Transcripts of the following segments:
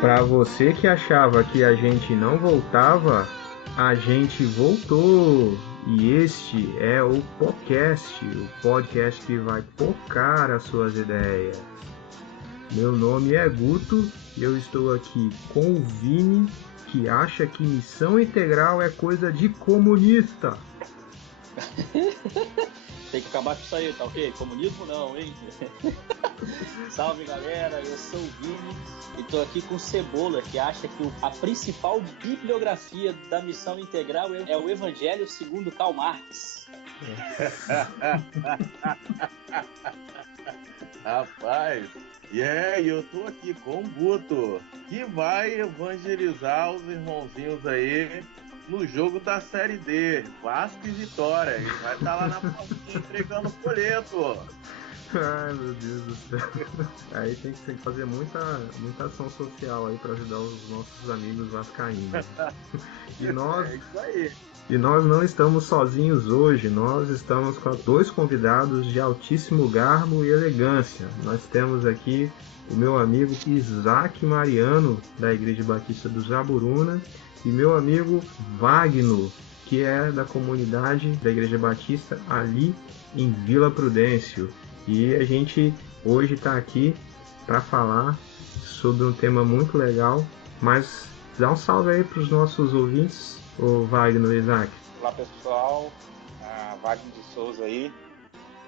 Para você que achava que a gente não voltava, a gente voltou. E este é o podcast que vai focar as suas ideias. Meu nome é Guto e eu estou aqui com o Vini, que acha que missão integral é coisa de comunista. Tem que acabar com isso aí, tá ok? Comunismo não, hein? Salve galera, eu sou o Vini e tô aqui com o Cebola, que acha que a principal bibliografia da missão integral é o Evangelho segundo Karl Marx. Rapaz, eu tô aqui com o Guto, que vai evangelizar os irmãozinhos aí no jogo da Série D, Vasco e Vitória. Ele vai estar lá na portinha entregando folheto. Ai, meu Deus do céu. Aí tem que fazer muita ação social aí para ajudar os nossos amigos vascaínos. E nós, É isso aí. E nós não estamos sozinhos hoje, nós estamos com dois convidados de altíssimo garbo e elegância. Nós temos aqui o meu amigo Isaac Mariano, da Igreja Batista do Jaburuna, e meu amigo Wagner, que é da comunidade da Igreja Batista ali em Vila Prudêncio. E a gente hoje está aqui para falar sobre um tema muito legal, mas dá um salve aí para os nossos ouvintes. O Wagner e Isaac. Olá pessoal, Wagner de Souza aí.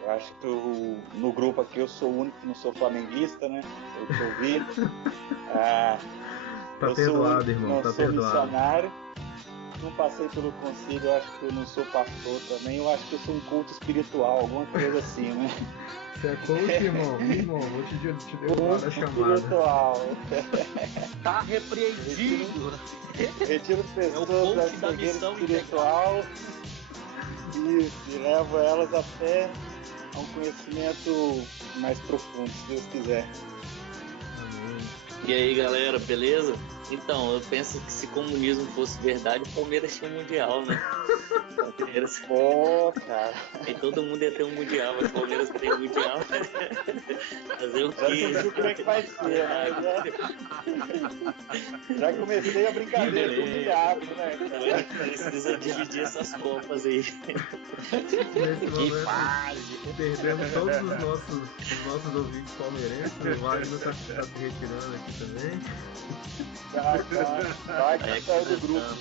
Eu acho que no grupo aqui eu sou o único que não sou flamenguista, né? Eu que ouvi. Tá perdoado, irmão, tá perdoado. Não sou missionário, não passei pelo concílio, eu acho que eu não sou pastor também, eu acho que eu sou um culto espiritual, alguma coisa assim, né? Você é coach, irmão? Irmão, vou te derrubar da chamada. Espiritual. Tá repreendido. Retiro pessoas da cegueira espiritual e levo elas até a um conhecimento mais profundo, se Deus quiser. E aí galera, beleza? Então, eu penso que se comunismo fosse verdade, o Palmeiras tinha um mundial, né? Palmeiras. Pô, cara. E todo mundo ia ter um mundial, mas o Palmeiras tem um mundial. Fazer o Já quê? entendi como é que vai ser, né? Já comecei a brincadeira com o milhares, né? Precisa dividir essas copas aí. Nesse momento, perdemos todos os nossos ouvintes palmeirenses. O Wagner tá se retirando aqui também. Vai que saiu do grupo.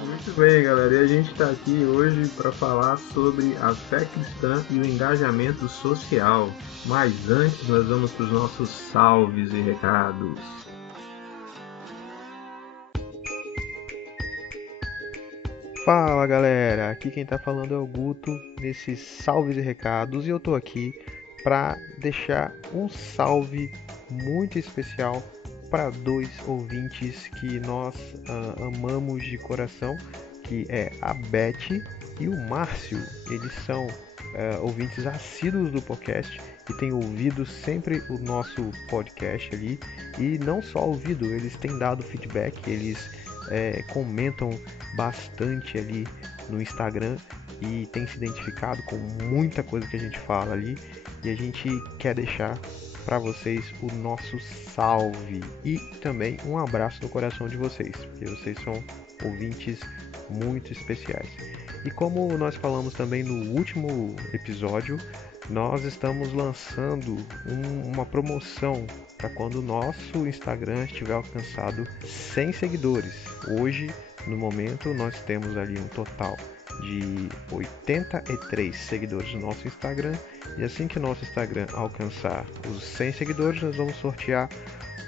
Muito bem, galera, e a gente está aqui hoje para falar sobre a fé cristã e o engajamento social. Mas antes, nós vamos para os nossos salves e recados. Fala, galera, aqui quem está falando é o Guto nesses salves e recados, e eu estou aqui para deixar um salve muito especial para dois ouvintes que nós amamos de coração, que é a Beth e o Márcio. Eles são ouvintes assíduos do podcast e têm ouvido sempre o nosso podcast ali, e não só ouvido, eles têm dado feedback, eles comentam bastante ali no Instagram e têm se identificado com muita coisa que a gente fala ali, e a gente quer deixar para vocês o nosso salve e também um abraço no coração de vocês, porque vocês são ouvintes muito especiais. E como nós falamos também no último episódio, nós estamos lançando uma promoção para quando o nosso Instagram estiver alcançado 100 seguidores. Hoje, no momento, nós temos ali um total de 83 seguidores no nosso Instagram, e assim que o nosso Instagram alcançar os 100 seguidores, nós vamos sortear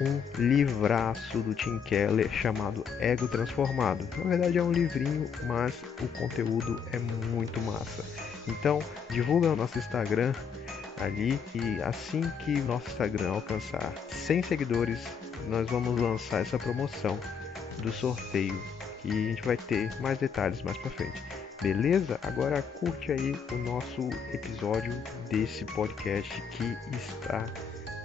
um livraço do Tim Keller chamado Ego Transformado. Na verdade é um livrinho, mas o conteúdo é muito massa. Então divulga o nosso Instagram ali, e assim que o nosso Instagram alcançar 100 seguidores, nós vamos lançar essa promoção do sorteio, e a gente vai ter mais detalhes mais pra frente. Beleza? Agora curte aí o nosso episódio desse podcast que está,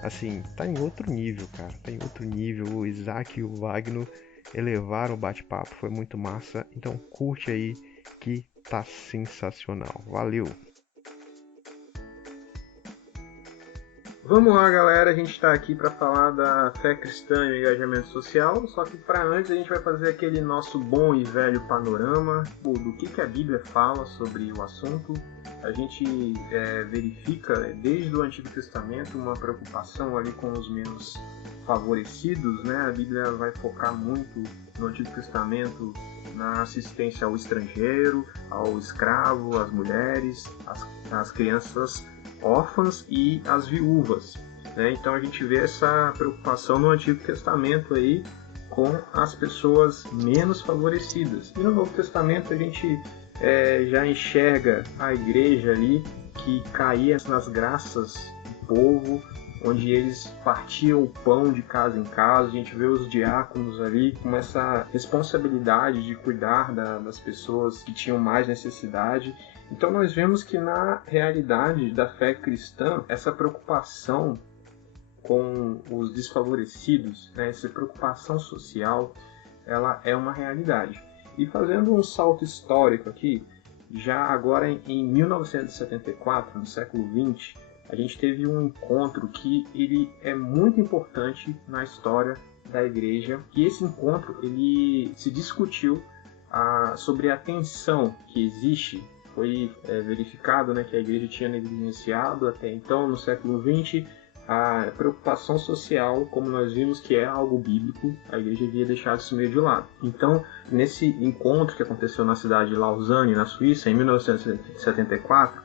assim, tá em outro nível, cara. Tá em outro nível. O Isaac e o Wagner elevaram o bate-papo. Foi muito massa. Então curte aí que tá sensacional. Valeu! Vamos lá, galera, a gente está aqui para falar da fé cristã e engajamento social, só que para antes a gente vai fazer aquele nosso bom e velho panorama do que a Bíblia fala sobre o assunto. A gente verifica desde o Antigo Testamento uma preocupação ali com os menos favorecidos, né? A Bíblia vai focar muito no Antigo Testamento na assistência ao estrangeiro, ao escravo, às mulheres, às crianças órfãs e as viúvas, né? Então a gente vê essa preocupação no Antigo Testamento aí com as pessoas menos favorecidas. E no Novo Testamento a gente já enxerga a igreja ali que caía nas graças do povo, onde eles partiam o pão de casa em casa. A gente vê os diáconos ali com essa responsabilidade de cuidar das pessoas que tinham mais necessidade. Então nós vemos que na realidade da fé cristã, essa preocupação com os desfavorecidos, né, essa preocupação social, ela é uma realidade. E fazendo um salto histórico aqui, já agora em 1974, no século XX, a gente teve um encontro que ele é muito importante na história da igreja. E esse encontro ele se discutiu sobre a tensão que existe. Foi verificado, né, que a igreja tinha negligenciado até então, no século XX, a preocupação social, como nós vimos que é algo bíblico, a igreja havia deixado isso meio de lado. Então, nesse encontro que aconteceu na cidade de Lausanne, na Suíça, em 1974,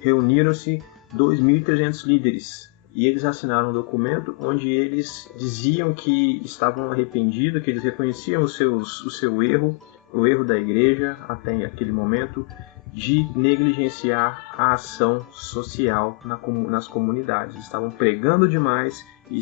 reuniram-se 2.300 líderes e eles assinaram um documento onde eles diziam que estavam arrependidos, que eles reconheciam o seu erro, o erro da igreja até aquele momento, de negligenciar a ação social nas comunidades. Estavam pregando demais e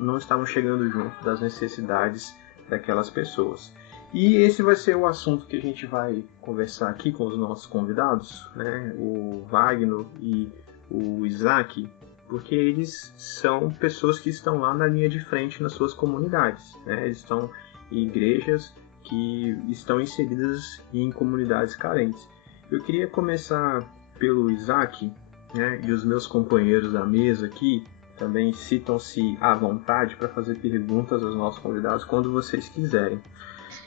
não estavam chegando junto das necessidades daquelas pessoas. E esse vai ser o assunto que a gente vai conversar aqui com os nossos convidados, né? O Wagner e o Isaac, porque eles são pessoas que estão lá na linha de frente nas suas comunidades, né? Eles estão em igrejas que estão inseridas em comunidades carentes. Eu queria começar pelo Isaac, né, e os meus companheiros da mesa aqui também sintam-se à vontade para fazer perguntas aos nossos convidados quando vocês quiserem.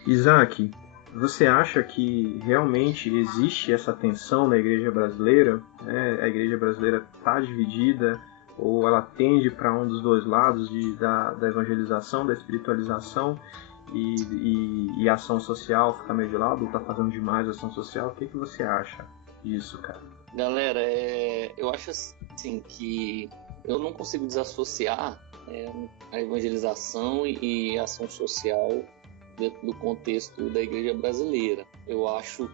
Isaac, você acha que realmente existe essa tensão na igreja brasileira? Né? A igreja brasileira está dividida ou ela tende para um dos dois lados da evangelização, da espiritualização? E ação social fica meio de lado, ou tá fazendo demais ação social? O que você acha disso, cara? Galera, eu acho assim que eu não consigo desassociar a evangelização e a ação social dentro do contexto da igreja brasileira. Eu acho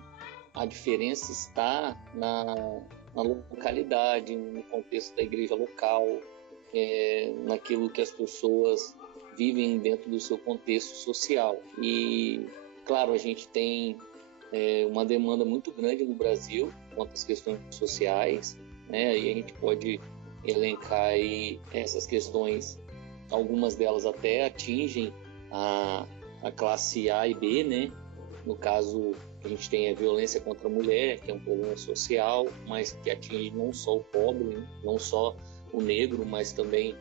a diferença está na localidade, no contexto da igreja local, naquilo que as pessoas vivem dentro do seu contexto social. E, claro, a gente tem uma demanda muito grande no Brasil quanto às questões sociais, né? E a gente pode elencar aí essas questões, algumas delas até atingem a classe A e B, né? No caso, a gente tem a violência contra a mulher, que é um problema social, mas que atinge não só o pobre, né? Não só o negro, mas também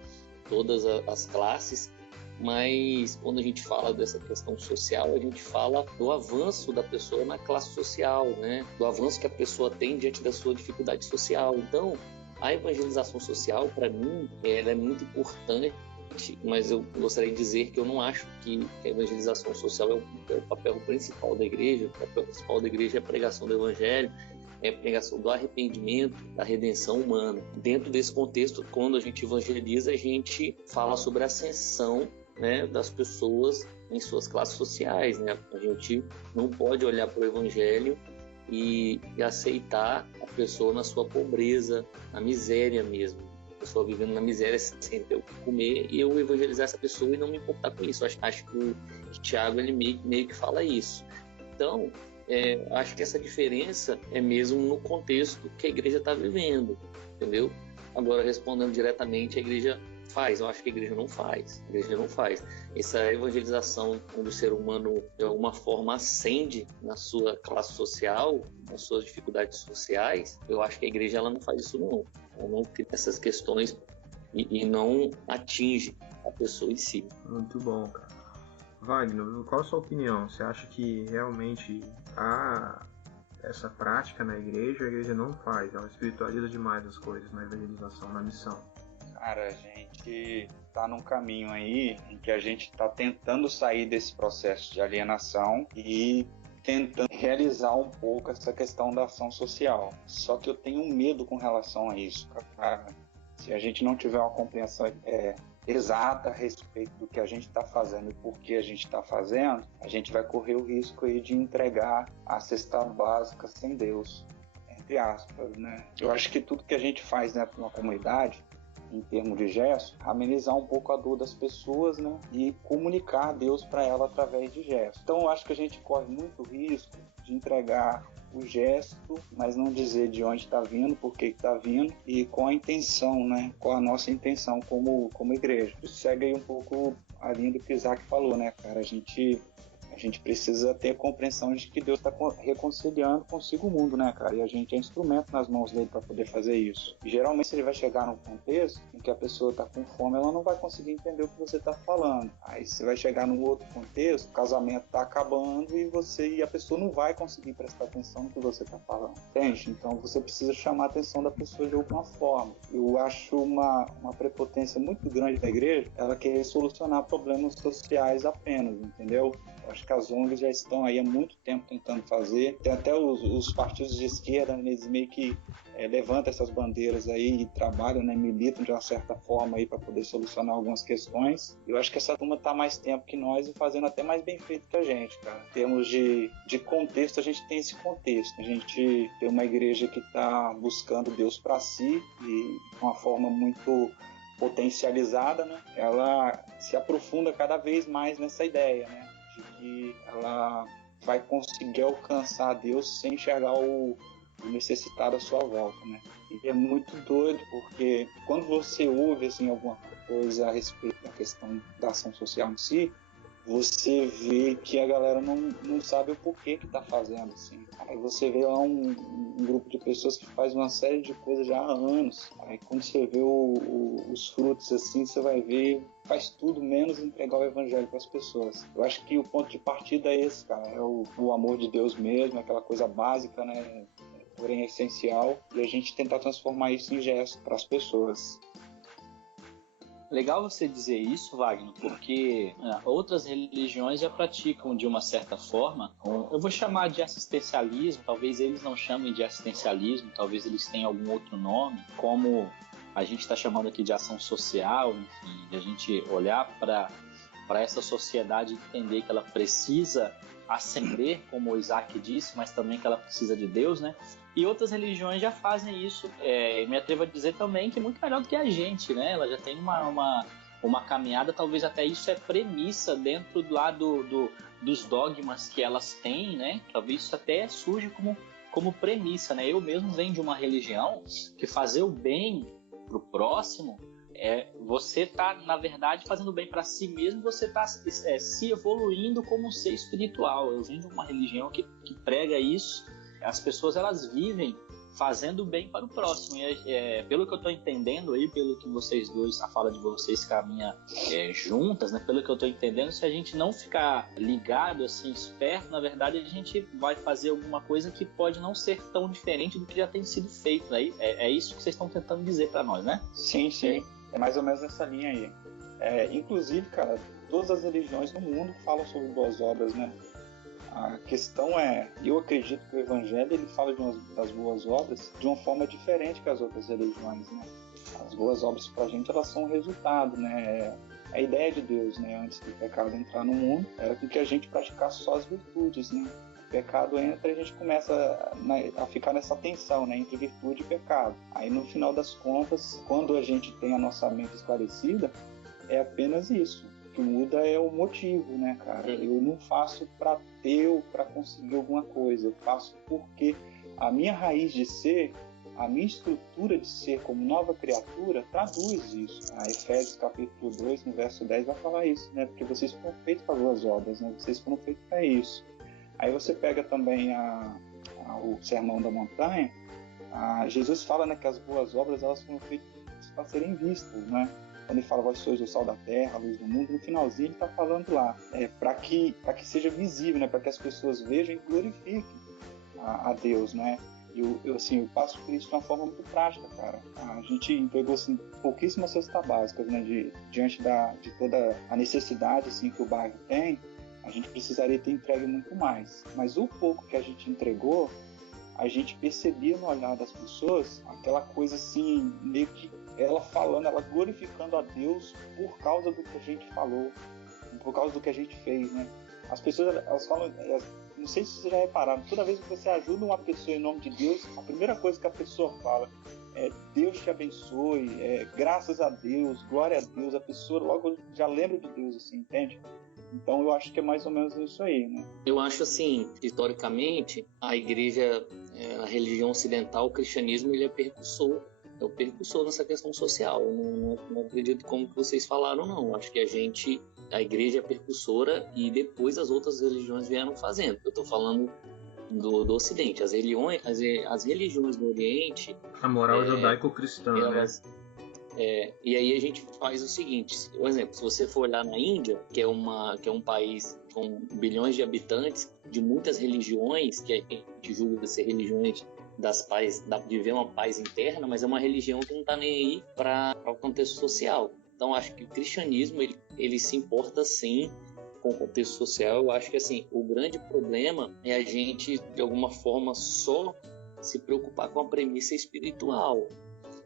todas as classes. Mas quando a gente fala dessa questão social, a gente fala do avanço da pessoa na classe social, né? Do avanço que a pessoa tem diante da sua dificuldade social. Então, a evangelização social, para mim, ela é muito importante, mas eu gostaria de dizer que eu não acho que a evangelização social é o papel principal da igreja. O papel principal da igreja é a pregação do evangelho, é a pregação do arrependimento, da redenção humana. Dentro desse contexto, quando a gente evangeliza, a gente fala sobre a ascensão, né, das pessoas em suas classes sociais, né? A gente não pode olhar para o evangelho e aceitar a pessoa na sua pobreza, na miséria mesmo. A pessoa vivendo na miséria sem ter o que comer, e eu evangelizar essa pessoa e não me importar com isso. Acho que o Tiago ele meio que fala isso. Então, acho que essa diferença é mesmo no contexto que a igreja está vivendo, entendeu? Agora, respondendo diretamente, a igreja faz. Eu acho que a igreja não faz. A igreja não faz. Essa evangelização, onde o ser humano de alguma forma ascende na sua classe social, nas suas dificuldades sociais, eu acho que a igreja ela não faz isso não. Ela não tem essas questões e não atinge a pessoa em si. Muito bom, cara. Wagner, qual a sua opinião? Você acha que realmente há essa prática na igreja? A igreja não faz, ela espiritualiza demais as coisas na evangelização, na missão. Cara, a gente tá num caminho aí em que a gente tá tentando sair desse processo de alienação e tentando realizar um pouco essa questão da ação social. Só que eu tenho um medo com relação a isso, cara. Se a gente não tiver uma compreensão exata a respeito do que a gente está fazendo e por que a gente está fazendo, a gente vai correr o risco aí de entregar a cesta básica sem Deus, entre aspas, né? Eu acho que tudo que a gente faz dentro de uma comunidade, em termos de gesto, amenizar um pouco a dor das pessoas, né? E comunicar a Deus para ela através de gestos. Então eu acho que a gente corre muito risco de entregar o gesto, mas não dizer de onde está vindo, por que está vindo e qual a intenção, né? Qual a nossa intenção como igreja. Isso segue aí um pouco a linha do que o Isaac falou, né, cara? A gente precisa ter a compreensão de que Deus está reconciliando consigo o mundo, né, cara? E a gente é instrumento nas mãos dele para poder fazer isso. E, geralmente, se ele vai chegar num contexto em que a pessoa está com fome, ela não vai conseguir entender o que você está falando. Aí você vai chegar num outro contexto, o casamento está acabando e a pessoa não vai conseguir prestar atenção no que você está falando. Entende? Então você precisa chamar a atenção da pessoa de alguma forma. Eu acho uma prepotência muito grande da igreja, ela querer solucionar problemas sociais apenas, entendeu? Acho que as ONGs já estão aí há muito tempo tentando fazer. Tem até os partidos de esquerda, eles meio que levantam essas bandeiras aí e trabalham, né, militam de uma certa forma aí para poder solucionar algumas questões. Eu acho que essa turma está mais tempo que nós e fazendo até mais bem feito que a gente, cara. Em termos de contexto, a gente tem esse contexto. A gente tem uma igreja que está buscando Deus para si e de uma forma muito potencializada, né? Ela se aprofunda cada vez mais nessa ideia, né? De que ela vai conseguir alcançar Deus sem enxergar o necessitado à sua volta, né? E é muito doido, porque quando você ouve assim, alguma coisa a respeito da questão da ação social em si, você vê que a galera não sabe o porquê que está fazendo, assim. Aí você vê lá um grupo de pessoas que faz uma série de coisas já há anos. Aí quando você vê os frutos, assim, você vai ver, faz tudo menos entregar o evangelho para as pessoas. Eu acho que o ponto de partida é esse, cara. É o amor de Deus mesmo, aquela coisa básica, né? Porém essencial. E a gente tentar transformar isso em gesto para as pessoas. Legal você dizer isso, Wagner, porque outras religiões já praticam de uma certa forma, eu vou chamar de assistencialismo, talvez eles não chamem de assistencialismo, talvez eles tenham algum outro nome, como a gente está chamando aqui de ação social, enfim, de a gente olhar para essa sociedade e entender que ela precisa ascender, como o Isaac disse, mas também que ela precisa de Deus, né? E outras religiões já fazem isso, me atrevo a dizer também que é muito melhor do que a gente, né? Ela já tem uma caminhada, talvez até isso é premissa dentro lá dos dogmas que elas têm, né? Talvez isso até surja como premissa, né? Eu mesmo venho de uma religião que fazer o bem pro próximo você está, na verdade, fazendo bem para si mesmo, você está se evoluindo como um ser espiritual. Eu venho de uma religião que prega isso. As pessoas, elas vivem fazendo bem para o próximo. E, pelo que eu estou entendendo aí, pelo que vocês dois, a fala de vocês caminha juntas, né? Pelo que eu estou entendendo, se a gente não ficar ligado, assim, esperto, na verdade, a gente vai fazer alguma coisa que pode não ser tão diferente do que já tem sido feito. Né? É isso que vocês estão tentando dizer para nós, né? Sim, sim. É mais ou menos nessa linha aí. Inclusive, cara, todas as religiões do mundo falam sobre boas obras, né? A questão eu acredito que o Evangelho ele fala das boas obras de uma forma diferente que as outras religiões, né? As boas obras pra gente, elas são um resultado, né? A ideia de Deus, né, antes do pecado entrar no mundo, era com que a gente praticasse só as virtudes, né? O pecado entra e a gente começa a ficar nessa tensão, né, entre virtude e pecado. Aí no final das contas, quando a gente tem a nossa mente esclarecida, é apenas isso. O que muda é o motivo, né, cara? Eu não faço para ter ou para conseguir alguma coisa. Eu faço porque a minha raiz de ser, a minha estrutura de ser como nova criatura traduz isso. A Efésios capítulo 2, no verso 10, vai falar isso, né? Porque vocês foram feitos para as boas obras, né? Vocês foram feitos para isso. Aí você pega também o Sermão da Montanha, Jesus fala, né, que as boas obras elas foram feitas para serem vistas, né? Quando ele fala, vós sois o sal da terra, a luz do mundo, no finalzinho ele está falando lá, para que seja visível, né, para que as pessoas vejam e glorifiquem a Deus, né? Eu passo por isso de uma forma muito prática, cara. A gente entregou assim, pouquíssimas cestas básicas, né, diante de toda a necessidade assim, que o bairro tem. A gente precisaria ter entregue muito mais. Mas o pouco que a gente entregou, a gente percebia no olhar das pessoas aquela coisa assim, meio que ela falando, ela glorificando a Deus por causa do que a gente falou, por causa do que a gente fez, né? As pessoas, elas falam, não sei se vocês já repararam, toda vez que você ajuda uma pessoa em nome de Deus, a primeira coisa que a pessoa fala é Deus te abençoe, graças a Deus, glória a Deus, a pessoa logo já lembra de Deus, assim, entende? Então eu acho que é mais ou menos isso aí, né? Eu acho assim, historicamente, a igreja, a religião ocidental, o cristianismo, ele é o percussor nessa questão social. Eu não acredito como que vocês falaram, não. Acho que a igreja é percussora e depois as outras religiões vieram fazendo. Eu estou falando do Ocidente. As religiões do Oriente... A moral judaico-cristã, né? E aí a gente faz o seguinte, por exemplo, se você for olhar na Índia, que é um país com bilhões de habitantes, de muitas religiões, que a gente julga ser religiões de viver uma paz interna, mas é uma religião que não está nem aí para o contexto social. Então acho que o cristianismo ele se importa sim com o contexto social. Eu acho que assim, o grande problema é a gente de alguma forma só se preocupar com a premissa espiritual.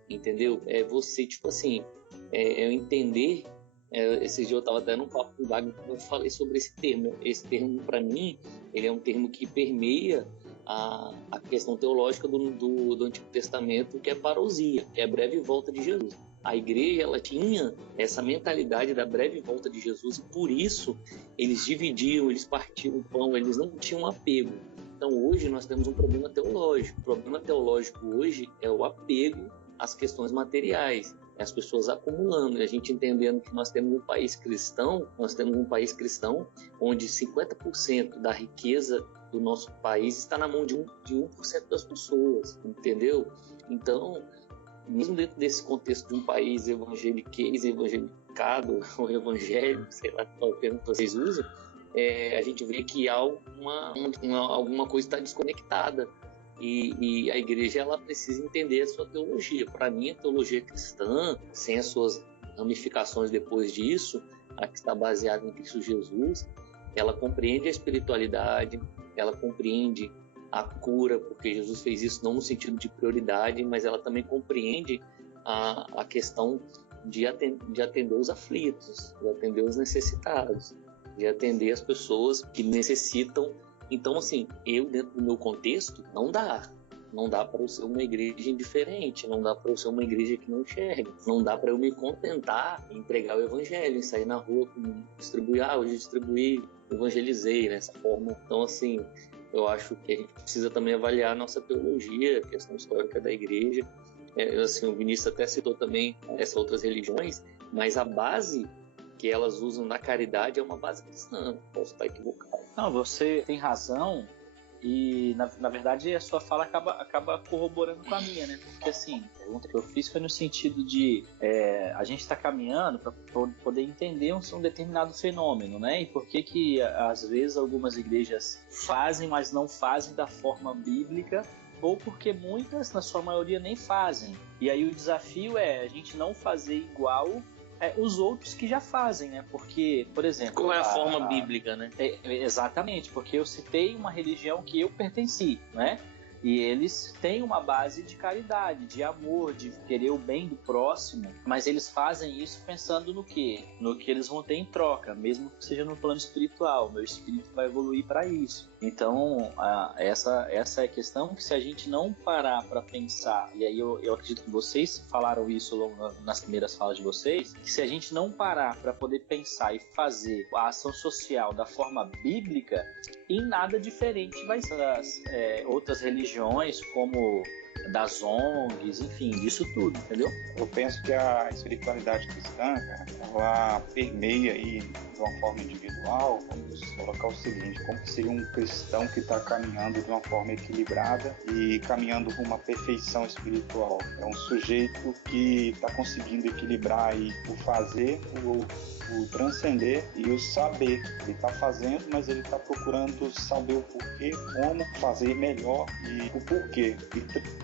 Entendeu? É você, tipo assim, eu entender. Esse dia eu estava até num papo com o Wagner, eu falei sobre esse termo. Esse termo, para mim, ele é um termo que permeia a questão teológica do Antigo Testamento, que é parousia, que é a breve volta de Jesus. A igreja, ela tinha essa mentalidade da breve volta de Jesus e por isso eles dividiam, eles partiam o pão, eles não tinham apego. Então hoje nós temos um problema teológico. O problema teológico hoje é o apego às questões materiais, as pessoas acumulando, e a gente entendendo que nós temos um país cristão onde 50% da riqueza do nosso país está na mão de 1% das pessoas, entendeu? Então, mesmo dentro desse contexto de um país evangelicado, ou evangélico, sei lá qual termo que vocês usam, a gente vê que há alguma coisa está desconectada. E a igreja ela precisa entender a sua teologia. Para mim, a teologia cristã, sem as suas ramificações depois disso, a que está baseada em Cristo Jesus, ela compreende a espiritualidade, ela compreende a cura, porque Jesus fez isso não no sentido de prioridade, mas ela também compreende a questão de atender os aflitos, de atender os necessitados, de atender as pessoas que necessitam. Então, assim, dentro do meu contexto, não dá para eu ser uma igreja indiferente, não dá para eu ser uma igreja que não enxerga, não dá para eu me contentar em pregar o evangelho, em sair na rua, hoje distribuí, evangelizei nessa forma. Então, assim, eu acho que a gente precisa também avaliar a nossa teologia, a questão histórica da igreja. Assim, o Vinícius até citou também essas outras religiões, mas a base que elas usam na caridade é uma base cristã. Posso estar equivocado. Não, você tem razão e na verdade a sua fala acaba corroborando com a minha, né? Porque assim, a pergunta que eu fiz foi no sentido de a gente está caminhando para poder entender um determinado fenômeno, né? E por que às vezes algumas igrejas fazem, mas não fazem da forma bíblica, ou porque muitas, na sua maioria, nem fazem. E aí o desafio é a gente não fazer igual os outros que já fazem, né? Porque, por exemplo... Qual é a forma bíblica, né? Exatamente, porque eu citei uma religião que eu pertenci, né? E eles têm uma base de caridade, de amor, de querer o bem do próximo, mas eles fazem isso pensando no quê? No que eles vão ter em troca, mesmo que seja no plano espiritual. Meu espírito vai evoluir para isso. Então, essa é a questão que se a gente não parar para pensar, e aí eu acredito que vocês falaram isso nas primeiras falas de vocês, que se a gente não parar para poder pensar e fazer a ação social da forma bíblica, em nada diferente vai ser outras religiões como das ONGs, enfim, disso tudo, entendeu? Eu penso que a espiritualidade cristã, cara, ela permeia aí de uma forma individual. Vamos colocar o seguinte: como seria um cristão que está caminhando de uma forma equilibrada e caminhando com uma perfeição espiritual? É um sujeito que está conseguindo equilibrar aí o fazer, o transcender e o saber. Ele está fazendo, mas ele está procurando saber o porquê, como fazer melhor e o porquê. E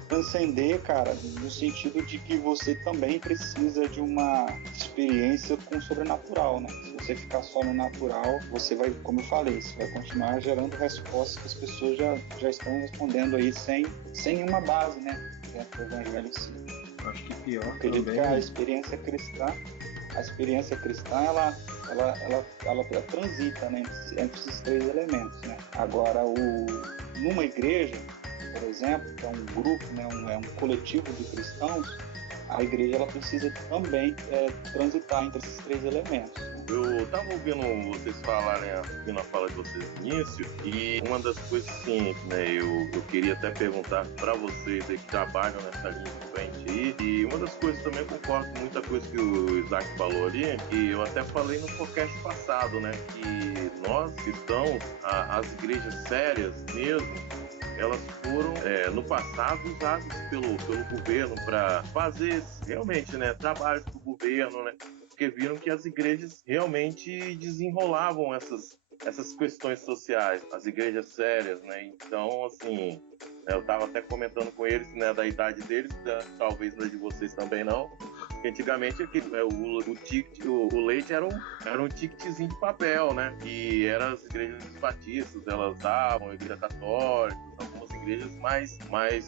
transcender, cara, no sentido de que você também precisa de uma experiência com o sobrenatural, né? Se você ficar só no natural, você vai, como eu falei, você vai continuar gerando respostas que as pessoas já estão respondendo aí sem nenhuma base, né? Dentro do evangelho em si. Eu acho que pior acredito também. Que a experiência cristã, ela transita, né, entre esses três elementos, né? Agora, numa igreja, por exemplo, que é um grupo, né, é um coletivo de cristãos, a igreja ela precisa também transitar entre esses três elementos. Né? Eu estava ouvindo vocês falarem, ouvindo a fala de vocês no início, e uma das coisas assim, né, eu queria até perguntar para vocês aí que trabalham nessa linha de frente aí, e uma das coisas também eu concordo com muita coisa que o Isaac falou ali, e eu até falei no podcast passado, né, que nós cristãos, as igrejas sérias mesmo, elas foram, no passado, usadas pelo governo para fazer realmente, né, trabalhos para o governo, né, porque viram que as igrejas realmente desenrolavam essas questões sociais, as igrejas sérias, né? Então, assim, eu estava até comentando com eles, né, da idade deles, talvez da de vocês também não. Antigamente o leite era um ticketzinho de papel, né? E eram as igrejas batistas, elas davam, a igreja católica, algumas igrejas mais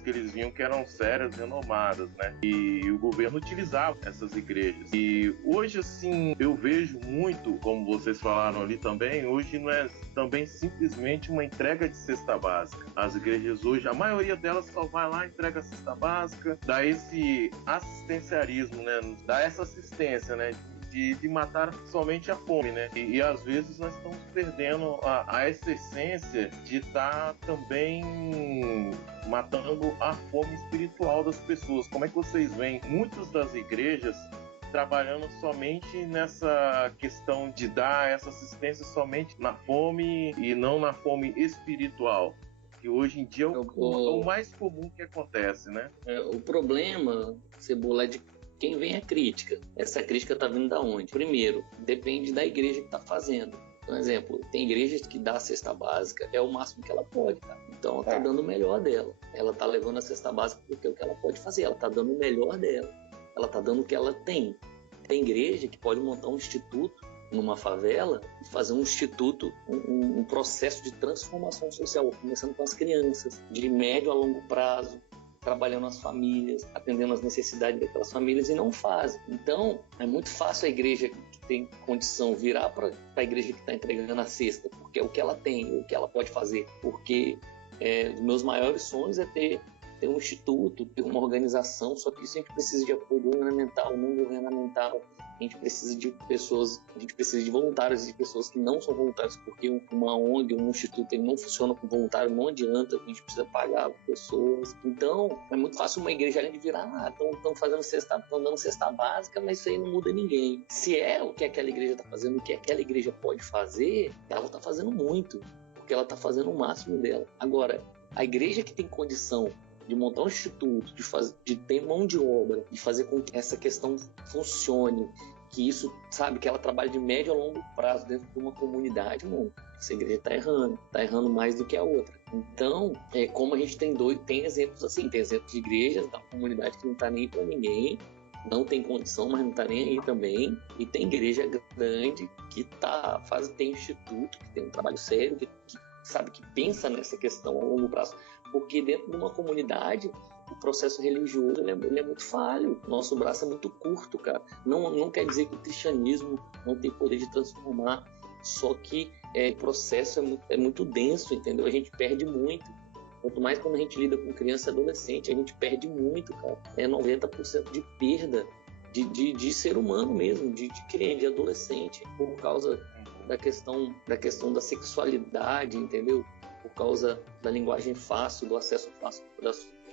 que eles viam que eram sérias, renomadas, né? E o governo utilizava essas igrejas. E hoje, assim, eu vejo muito, como vocês falaram ali também, hoje não é também simplesmente uma entrega de cesta básica. As igrejas hoje, a maioria delas só vai lá, entrega a cesta básica, dá esse assistencialismo, né? Dá essa assistência, né? De matar somente a fome, né? E às vezes nós estamos perdendo essa essência de estar também matando a fome espiritual das pessoas. Como é que vocês veem muitas das igrejas trabalhando somente nessa questão de dar essa assistência somente na fome e não na fome espiritual? Que hoje em dia é o mais comum que acontece, né? O problema, Cebola, é de quem vem a crítica. Essa crítica está vindo da onde? Primeiro, depende da igreja que está fazendo. Por exemplo, tem igrejas que dá a cesta básica, é o máximo que ela pode, cara. Então ela está dando o melhor dela. Ela está levando a cesta básica porque é o que ela pode fazer. Ela está dando o melhor dela. Ela está dando o que ela tem. Tem igreja que pode montar um instituto numa favela e fazer um instituto, um processo de transformação social, começando com as crianças, de médio a longo prazo, trabalhando as famílias, atendendo as necessidades daquelas famílias, e não fazem. Então, é muito fácil a igreja que tem condição virar para a igreja que está entregando a cesta, porque é o que ela tem, o que ela pode fazer. Porque os meus maiores sonhos é ter um instituto, ter uma organização, só que isso a gente precisa de apoio governamental, não governamental. A gente precisa de pessoas, a gente precisa de voluntários, de pessoas que não são voluntários, porque uma ONG, um instituto, ele não funciona com voluntário, não adianta, a gente precisa pagar pessoas. Então, é muito fácil uma igreja ali virar, estão dando cesta básica, mas isso aí não muda ninguém. Se é o que aquela igreja está fazendo, o que aquela igreja pode fazer, ela está fazendo muito, porque ela está fazendo o máximo dela. Agora, a igreja que tem condição de montar um instituto, de ter mão de obra, de fazer com que essa questão funcione, que isso, sabe, que ela trabalhe de médio a longo prazo dentro de uma comunidade, não. Essa igreja está errando mais do que a outra. Então, como a gente tem exemplos assim, tem exemplos de igrejas da comunidade que não está nem para ninguém, não tem condição, mas não está nem aí também, e tem igreja grande que tem instituto, que tem um trabalho sério, que sabe, que pensa nessa questão a longo prazo, porque dentro de uma comunidade o processo religioso ele é muito falho, nosso braço é muito curto, cara. Não quer dizer que o cristianismo não tem poder de transformar, só que o processo é muito denso, entendeu? A gente perde muito, quanto mais quando a gente lida com criança e adolescente, a gente perde muito, cara. 90% de perda de ser humano mesmo, de criança, de adolescente, por causa da questão da sexualidade, entendeu? Por causa da linguagem fácil, do acesso fácil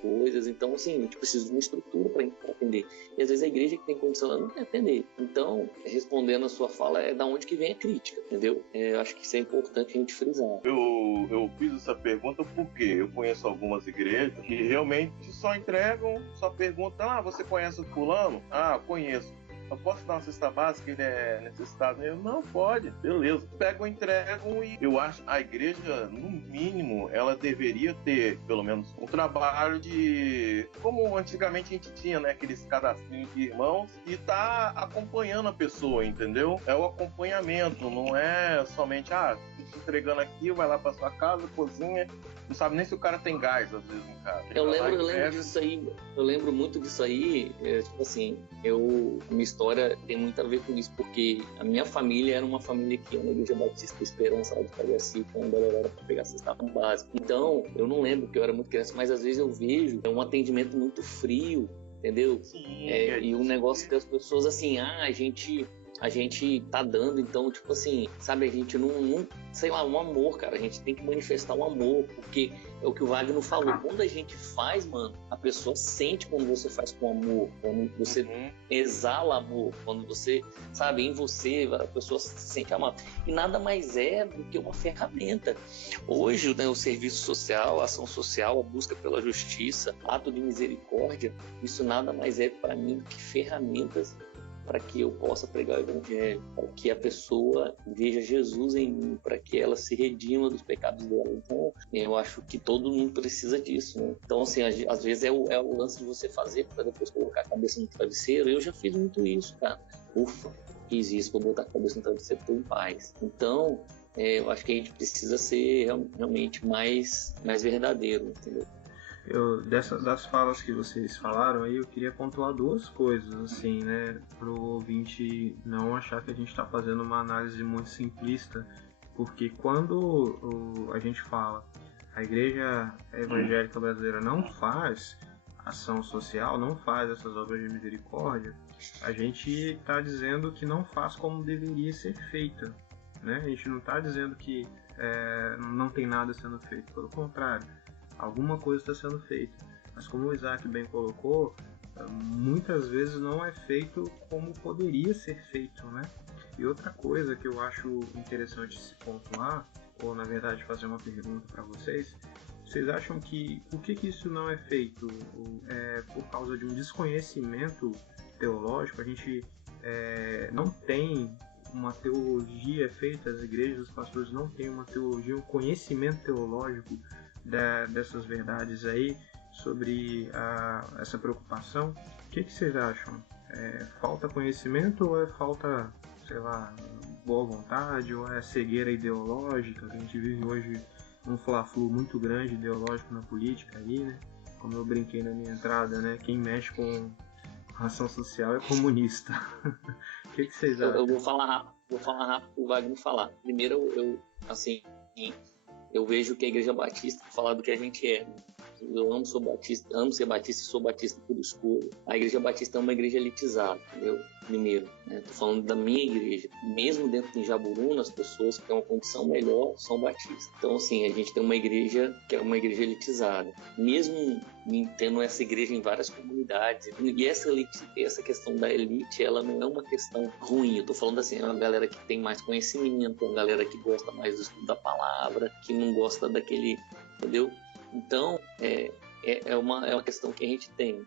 coisas. Então, assim, a gente precisa de uma estrutura para atender. E às vezes a igreja que tem condição, ela não quer atender. Então, respondendo a sua fala, é da onde que vem a crítica, entendeu? Eu acho que isso é importante a gente frisar. Eu fiz essa pergunta porque eu conheço algumas igrejas que realmente só entregam, só perguntam: você conhece o fulano? Ah, conheço. Eu posso dar uma cesta básica, ele é necessitado? Eu, não, pode, beleza. Pegam, entregam, e eu acho a igreja, no mínimo, ela deveria ter, pelo menos, um trabalho de... Como antigamente a gente tinha, né? Aqueles cadastrinhos de irmãos, e tá acompanhando a pessoa, entendeu? É o acompanhamento, não é somente, entregando aqui, vai lá pra sua casa, cozinha, não sabe nem se o cara tem gás, às vezes, em casa. Eu lembro disso aí, eu lembro muito disso aí, tipo assim, minha história tem muito a ver com isso, porque a minha família era uma família que ia na Igreja Batista Esperança, lá de Cariacica, quando ela era para pegar cesta básica. Então, eu não lembro, porque eu era muito criança, mas às vezes eu vejo um atendimento muito frio, entendeu? Sim, e um negócio das pessoas assim, a gente tá dando, então, tipo assim, sabe, a gente não, sei lá, um amor, cara, a gente tem que manifestar um amor, porque é o que o Wagner falou, quando a gente faz, mano, a pessoa sente quando você faz com amor, quando você exala amor, quando você, sabe, em você, a pessoa se sente amada, e nada mais é do que uma ferramenta. Hoje, né, o serviço social, a ação social, a busca pela justiça, ato de misericórdia, isso nada mais é para mim do que ferramentas para que eu possa pregar o evangelho, para que a pessoa veja Jesus em mim, para que ela se redima dos pecados dela. Então, eu acho que todo mundo precisa disso, né? Então, assim, às vezes é o lance de você fazer para depois colocar a cabeça no travesseiro. Eu já fiz muito isso, cara. Ufa, fiz isso, vou botar a cabeça no travesseiro, estou em paz. Então, eu acho que a gente precisa ser realmente mais verdadeiro, entendeu? Das falas que vocês falaram aí, eu queria pontuar duas coisas, assim, né, pro ouvinte não achar que a gente está fazendo uma análise muito simplista, porque quando a gente fala a igreja evangélica brasileira não faz ação social, não faz essas obras de misericórdia, a gente está dizendo que não faz como deveria ser feita, né? A gente não está dizendo que não tem nada sendo feito, pelo contrário, alguma coisa está sendo feita, mas como o Isaac bem colocou, muitas vezes não é feito como poderia ser feito, né? E outra coisa que eu acho interessante se pontuar, ou na verdade fazer uma pergunta para vocês acham que por que isso não é feito? É por causa de um desconhecimento teológico? A gente não tem uma teologia feita, as igrejas, os pastores não têm uma teologia, um conhecimento teológico dessas verdades aí, sobre essa preocupação. O que vocês acham? Falta conhecimento ou é falta, sei lá, boa vontade, ou é cegueira ideológica? A gente vive hoje um fla-flu muito grande ideológico na política aí, né? Como eu brinquei na minha entrada, né? Quem mexe com ação social é comunista. O que vocês acham? Eu vou falar rápido o Wagner falar. Primeiro, eu vejo que a Igreja Batista falar do que a gente é. Eu amo ser batista e sou batista por escolha. A Igreja Batista é uma igreja elitizada, entendeu? Primeiro, né? Tô falando da minha igreja. Mesmo dentro de Jaburuna, as pessoas que têm uma condição melhor são batistas. Então, assim, a gente tem uma igreja que é uma igreja elitizada. Mesmo tendo essa igreja em várias comunidades. E essa questão da elite, ela não é uma questão ruim. Eu tô falando assim, é uma galera que tem mais conhecimento, é uma galera que gosta mais do estudo da palavra, que não gosta daquele, entendeu? Então, é uma questão que a gente tem.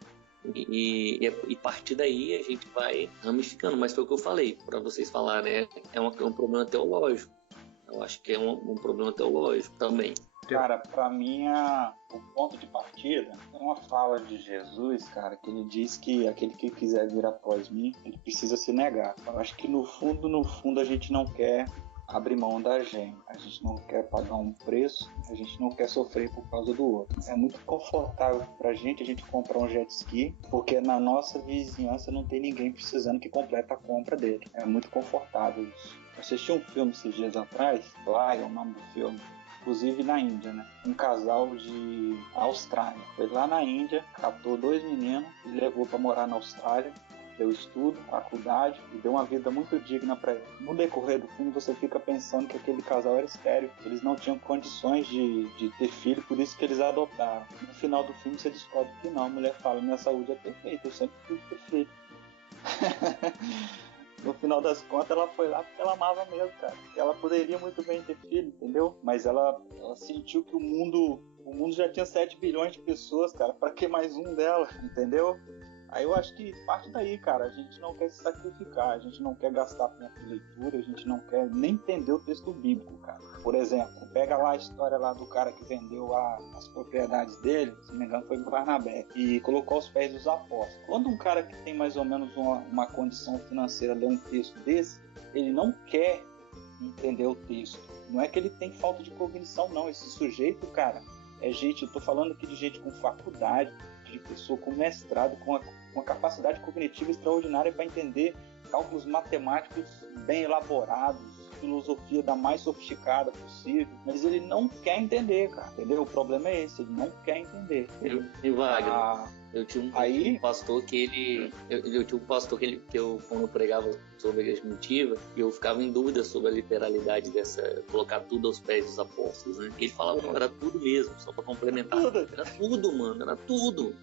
E partir daí a gente vai ramificando. Mas foi o que eu falei, para vocês falarem, é um problema teológico. Eu acho que é um problema teológico também. Cara, pra mim, o ponto de partida é uma fala de Jesus, cara, que ele diz que aquele que quiser vir após mim, ele precisa se negar. Eu acho que no fundo, a gente não quer abrir mão da gente. A gente não quer pagar um preço, a gente não quer sofrer por causa do outro. É muito confortável pra gente a gente comprar um jet ski, porque na nossa vizinhança não tem ninguém precisando que complete a compra dele. É muito confortável isso. Eu assisti um filme esses dias atrás, lá é o nome do filme, inclusive na Índia, né? Um casal de Austrália. Foi lá na Índia, captou 2 meninos e levou para morar na Austrália. deu estudo, faculdade e deu uma vida muito digna para ele. No decorrer do filme você fica pensando que aquele casal era estéril, eles não tinham condições de ter filho, por isso que eles adotaram. No final do filme você descobre que não, a mulher fala, minha saúde é perfeita, eu sempre fui ter filho. No final das contas ela foi lá porque ela amava mesmo, cara. Ela poderia muito bem ter filho, entendeu? Mas ela sentiu que o mundo já tinha 7 bilhões de pessoas, cara, pra que mais um dela, entendeu? Aí eu acho que parte daí, cara, a gente não quer se sacrificar, a gente não quer gastar tempo de leitura, a gente não quer nem entender o texto bíblico, cara. Por exemplo, pega lá a história lá do cara que vendeu as propriedades dele, se não me engano foi o Barnabé, e colocou aos pés dos apóstolos. Quando um cara que tem mais ou menos uma condição financeira lê um texto desse, ele não quer entender o texto. Não é que ele tem falta de cognição, não. Esse sujeito, cara, é gente, eu tô falando aqui de gente com faculdade, de pessoa com mestrado, com uma capacidade cognitiva extraordinária para entender cálculos matemáticos bem elaborados, filosofia da mais sofisticada possível, mas ele não quer entender, cara, entendeu? O problema é esse, ele não quer entender. E Wagner, eu tinha um pastor que eu quando eu pregava sobre a igreja primitiva, eu ficava em dúvida sobre a literalidade dessa, colocar tudo aos pés dos apóstolos, né? Ele falava, não, era tudo mesmo, só pra complementar. Era tudo, mano, era tudo.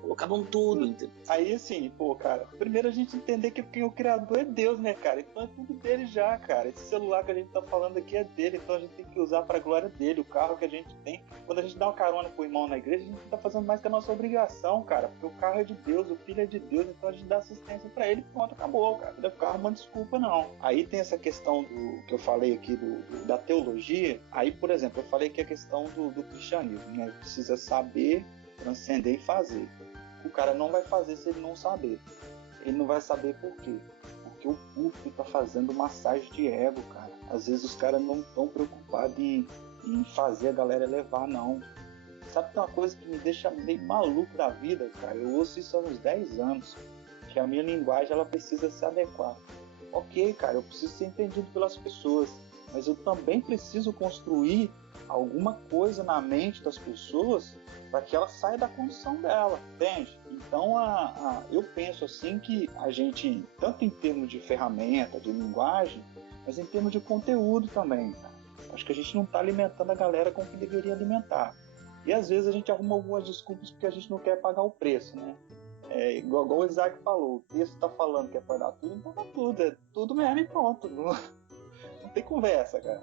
Colocavam tudo, entendeu? Aí assim, pô, cara, primeiro a gente entender que quem o criador é Deus, né, cara? Então é tudo dele já, cara. Esse celular que a gente tá falando aqui é dele, então a gente tem que usar pra glória dele. O carro que a gente tem, quando a gente dá uma carona pro irmão na igreja, a gente tá fazendo mais que a nossa obrigação, cara. Porque o carro é de Deus, o filho é de Deus, então a gente dá assistência pra ele, pronto, acabou, cara. O carro não desculpa, não. Aí tem essa questão do que eu falei aqui da teologia. Aí, por exemplo, eu falei que a questão do cristianismo, né? Precisa saber, transcender e fazer. O cara não vai fazer se ele não saber. Ele não vai saber por quê? Porque o público tá fazendo massagem de ego, cara. Às vezes os caras não estão preocupados em fazer a galera levar, não. Sabe que tem uma coisa que me deixa meio maluco da vida, cara? Eu ouço isso há uns 10 anos. Que a minha linguagem, ela precisa se adequar. Ok, cara, eu preciso ser entendido pelas pessoas. Mas eu também preciso construir alguma coisa na mente das pessoas para que ela saia da condição dela, entende? Então eu penso assim que a gente, tanto em termos de ferramenta, de linguagem, mas em termos de conteúdo também, cara. Acho que a gente não está alimentando a galera com o que deveria alimentar. E às vezes a gente arruma algumas desculpas porque a gente não quer pagar o preço, né? Igual o Isaac falou, o texto está falando que é para dar tudo, então dá tudo, é tudo mesmo e pronto. Não tem conversa, cara.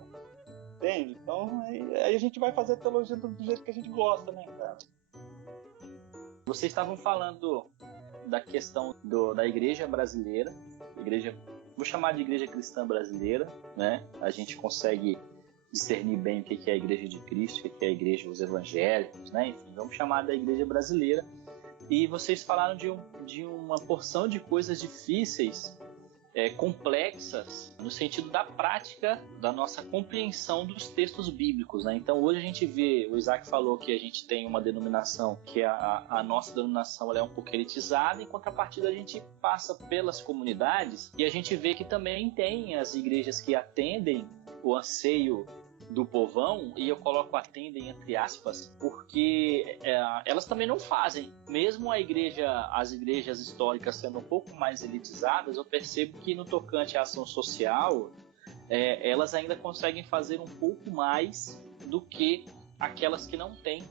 Entende? Então aí a gente vai fazer a teologia do jeito que a gente gosta, né, cara? Vocês estavam falando da questão da igreja brasileira, vou chamar de igreja cristã brasileira, né? A gente consegue discernir bem o que é a igreja de Cristo, o que é a igreja dos evangélicos, né? Enfim, vamos chamar da igreja brasileira. E vocês falaram de uma porção de coisas difíceis, complexas, no sentido da prática da nossa compreensão dos textos bíblicos, né? Então hoje a gente vê, o Isaac falou que a gente tem uma denominação que a nossa denominação ela é um pouco elitizada, em contrapartida a gente passa pelas comunidades e a gente vê que também tem as igrejas que atendem o anseio do povão, e eu coloco atendem entre aspas, porque elas também não fazem. Mesmo as igrejas históricas sendo um pouco mais elitizadas, eu percebo que no tocante à ação social, elas ainda conseguem fazer um pouco mais do que aquelas que não têm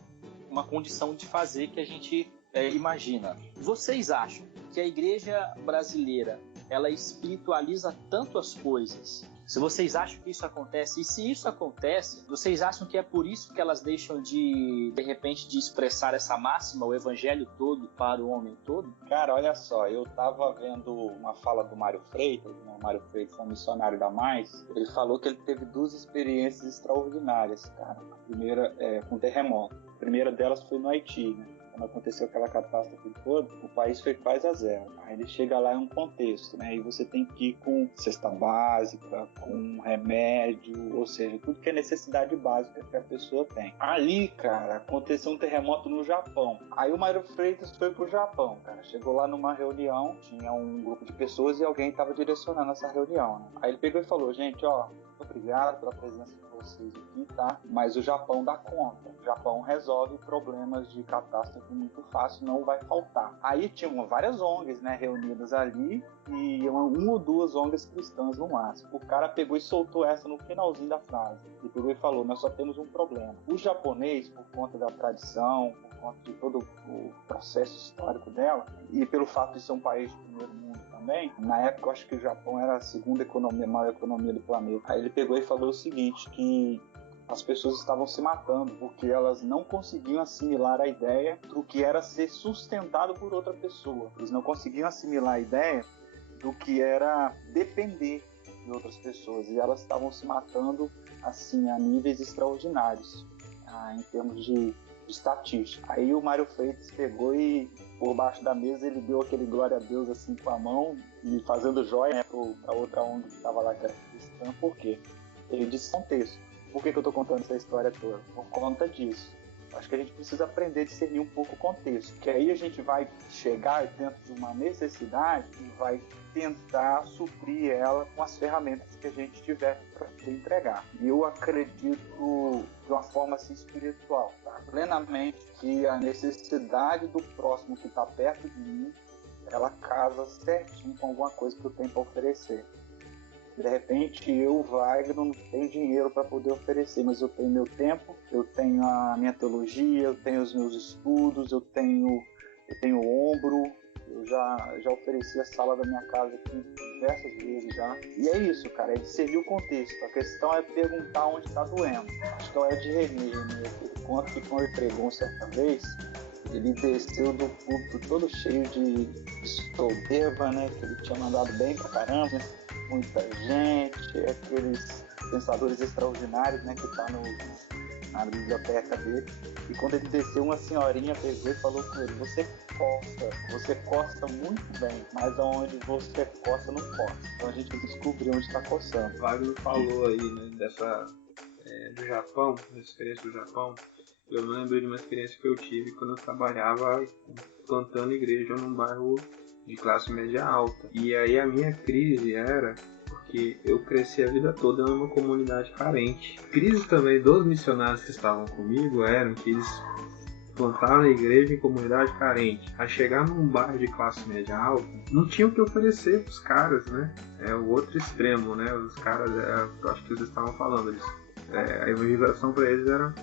uma condição de fazer que a gente imagina. Vocês acham que a igreja brasileira ela espiritualiza tanto as coisas? Se vocês acham que isso acontece, e se isso acontece, vocês acham que é por isso que elas deixam de repente, de expressar essa máxima, o evangelho todo para o homem todo? Cara, olha só, eu tava vendo uma fala do Mário Freitas, né? O Mário Freitas foi um missionário da Mais, ele falou que ele teve 2 experiências extraordinárias, cara. A primeira com terremoto. A primeira delas foi no Haiti, né? Quando aconteceu aquela catástrofe toda, o país foi quase a zero. Aí ele chega lá em um contexto, né? E você tem que ir com cesta básica, com remédio, ou seja, tudo que é necessidade básica que a pessoa tem. Ali, cara, aconteceu um terremoto no Japão. Aí o Mário Freitas foi pro Japão, cara. Chegou lá numa reunião, tinha um grupo de pessoas e alguém estava direcionando essa reunião, né? Aí ele pegou e falou, gente, ó, obrigado pela presença de vocês aqui, tá? Mas o Japão dá conta. O Japão resolve problemas de catástrofe muito fácil, não vai faltar. Aí tinham várias ONGs, né, reunidas ali, e uma ou duas ONGs cristãs no máximo. O cara pegou e soltou essa no finalzinho da frase. Ele pegou e falou: nós só temos um problema. O japonês, por conta da tradição, por conta de todo o processo histórico dela, e pelo fato de ser um país de primeiro mundo também, na época eu acho que o Japão era a segunda maior economia do planeta. Aí ele pegou e falou o seguinte, que as pessoas estavam se matando porque elas não conseguiam assimilar a ideia do que era ser sustentado por outra pessoa. Eles não conseguiam assimilar a ideia do que era depender de outras pessoas, e elas estavam se matando assim a níveis extraordinários, em termos de estatística. Aí o Mário Freitas pegou e por baixo da mesa ele deu aquele glória a Deus assim com a mão e fazendo joia, né, pra outra ONG que estava lá, que era cristã. Por quê? Ele disse contexto. Por que eu estou contando essa história toda? Por conta disso. Acho que a gente precisa aprender a discernir um pouco o contexto, que aí a gente vai chegar dentro de uma necessidade e vai tentar suprir ela com as ferramentas que a gente tiver para entregar. E eu acredito de uma forma assim espiritual, tá? Plenamente, que a necessidade do próximo que está perto de mim, ela casa certinho com alguma coisa que eu tenho para oferecer. De repente eu, Wagner, não tenho dinheiro para poder oferecer, mas eu tenho meu tempo, eu tenho a minha teologia, eu tenho os meus estudos, eu tenho ombro, eu já ofereci a sala da minha casa aqui diversas vezes já. E é isso, cara, é discernir o contexto. A questão é perguntar onde está doendo. Acho que é o Ed René, ele conta que quando ele pregou certa vez, ele desceu do púlpito todo cheio de soberba, né, que ele tinha mandado bem pra caramba, né? Muita gente, aqueles pensadores extraordinários, né, que tá na biblioteca dele. E quando ele desceu, uma senhorinha pegou e falou com ele: você coça muito bem, mas aonde você coça não coça. Então a gente descobriu onde está coçando. O Wagner falou aí, né, do Japão, da experiência do Japão. Eu lembro de uma experiência que eu tive quando eu trabalhava plantando igreja num bairro de classe média alta. E aí a minha crise era porque eu cresci a vida toda numa comunidade carente. Crise também dos missionários que estavam comigo eram que eles plantaram a igreja em comunidade carente. A chegar num bairro de classe média alta, não tinha o que oferecer para os caras, né? É o outro extremo, né? Os caras, eu acho que eles estavam falando, a evangelização para eles era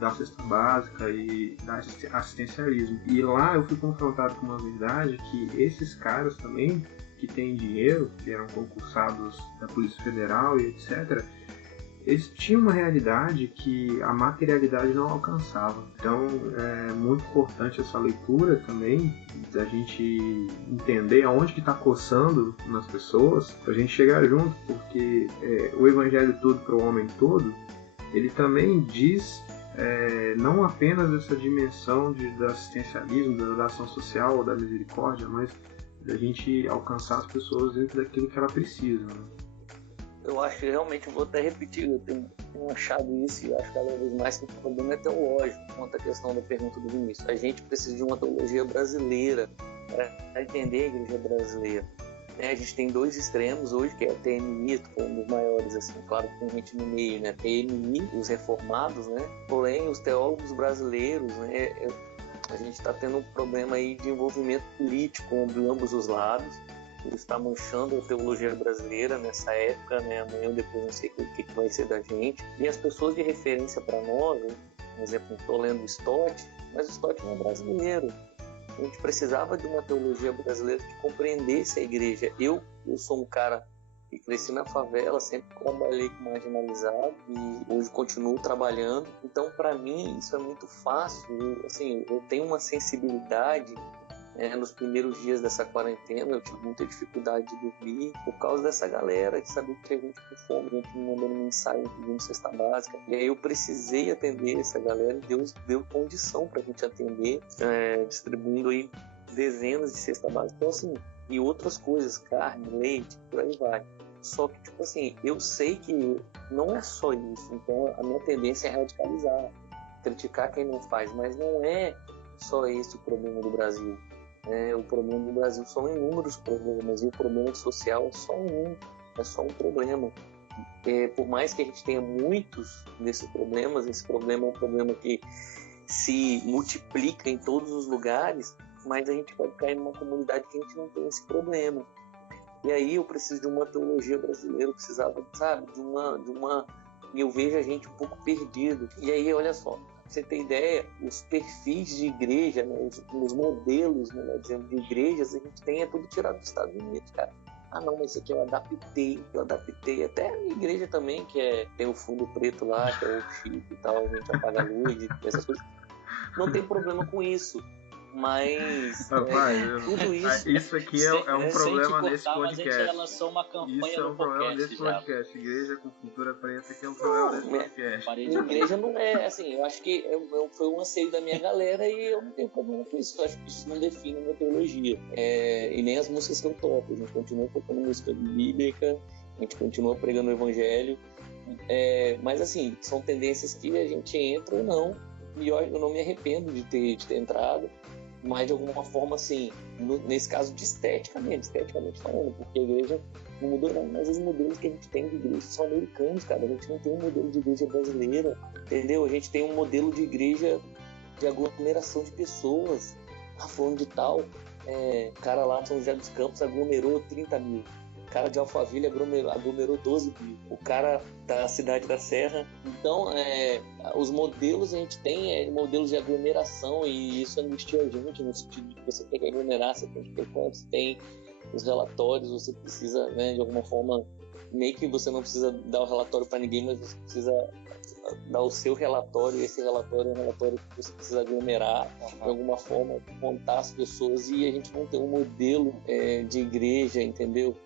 da cesta básica e da assistencialismo. E lá eu fui confrontado com uma verdade que esses caras também, que têm dinheiro, que eram concursados da Polícia Federal e etc., eles tinham uma realidade que a materialidade não alcançava. Então é muito importante essa leitura também, da gente entender aonde que está coçando nas pessoas, para a gente chegar junto, porque o Evangelho todo para o homem todo, ele também diz não apenas essa dimensão do assistencialismo, da ação social, da misericórdia, mas da gente alcançar as pessoas dentro daquilo que ela precisa, né? Eu acho que realmente, eu vou até repetir, eu tenho achado isso e acho cada vez mais que o problema é teológico, quanto à questão da pergunta do início. A gente precisa de uma teologia brasileira para entender a igreja brasileira. A gente tem dois extremos hoje, que é a TNI, um dos maiores, assim, claro que tem gente no meio, né? TNI, os reformados, né? Porém, os teólogos brasileiros, né? A gente está tendo um problema aí de envolvimento político de ambos os lados. Ele está manchando a teologia brasileira nessa época, né? Amanhã ou depois não sei o que vai ser da gente. E as pessoas de referência para nós, né? Por exemplo, estou lendo o Stott, mas o Stott não é brasileiro. A gente precisava de uma teologia brasileira que compreendesse a igreja. Eu sou um cara que cresci na favela, sempre trabalhei com marginalizado e hoje continuo trabalhando. Então, para mim, isso é muito fácil. Eu tenho uma sensibilidade. Nos primeiros dias dessa quarentena eu tive muita dificuldade de dormir por causa dessa galera que sabia que tinha gente com fome, gente me mandando mensagem pedindo cesta básica, e aí eu precisei atender essa galera e Deus deu condição pra gente atender, distribuindo aí dezenas de cesta básica, então assim, e outras coisas, carne, leite, por aí vai. Só que, tipo assim, eu sei que não é só isso, então a minha tendência é radicalizar, criticar quem não faz, mas não é só esse o problema do Brasil. O problema do Brasil são inúmeros problemas e o problema social é só um problema. Por mais que a gente tenha muitos desses problemas, esse problema é um problema que se multiplica em todos os lugares, mas a gente pode cair numa comunidade que a gente não tem esse problema. E aí eu preciso de uma teologia brasileira, eu precisava, sabe, de uma... E eu vejo a gente um pouco perdido. E aí, olha só, pra você ter ideia, os perfis de igreja, né, os modelos, né, dizendo, de igrejas, a gente tem tudo tirado dos Estados Unidos, cara. Ah, não, mas isso aqui eu adaptei. Até a minha igreja também, tem o fundo preto lá, que é o chip e tal, a gente apaga a luz e essas coisas. Não tem problema com isso. Mas tudo isso aqui é um problema nesse mas a gente podcast. lançou uma campanha Isso é um problema desse podcast. Igreja com cultura preta, que é um problema desse podcast. Igreja não é assim, eu acho que foi um anseio da minha galera e eu não tenho problema com isso. Eu acho que isso não define a minha teologia. E nem as músicas que eu toco. A gente continua tocando música bíblica, a gente continua pregando o evangelho. Mas assim, são tendências que a gente entra ou não. E eu não me arrependo de ter entrado. Mas de alguma forma, assim, nesse caso de esteticamente falando, porque a igreja não mudou não, mas os modelos que a gente tem de igreja são americanos, cara. A gente não tem um modelo de igreja brasileira, entendeu? A gente tem um modelo de igreja de aglomeração de pessoas. Falando de tal, cara lá de São José dos Campos aglomerou 30 mil. O cara de Alphaville aglomerou 12 mil. O cara da cidade da Serra. Então, os modelos a gente tem modelos de aglomeração e isso angustia a gente no sentido de que você tem que aglomerar, você tem que ter quantos, tem os relatórios, você precisa, né, de alguma forma, meio que você não precisa dar o relatório para ninguém, mas você precisa dar o seu relatório, e esse relatório é um relatório que você precisa aglomerar, de alguma forma, contar as pessoas, e a gente não tem um modelo de igreja, entendeu?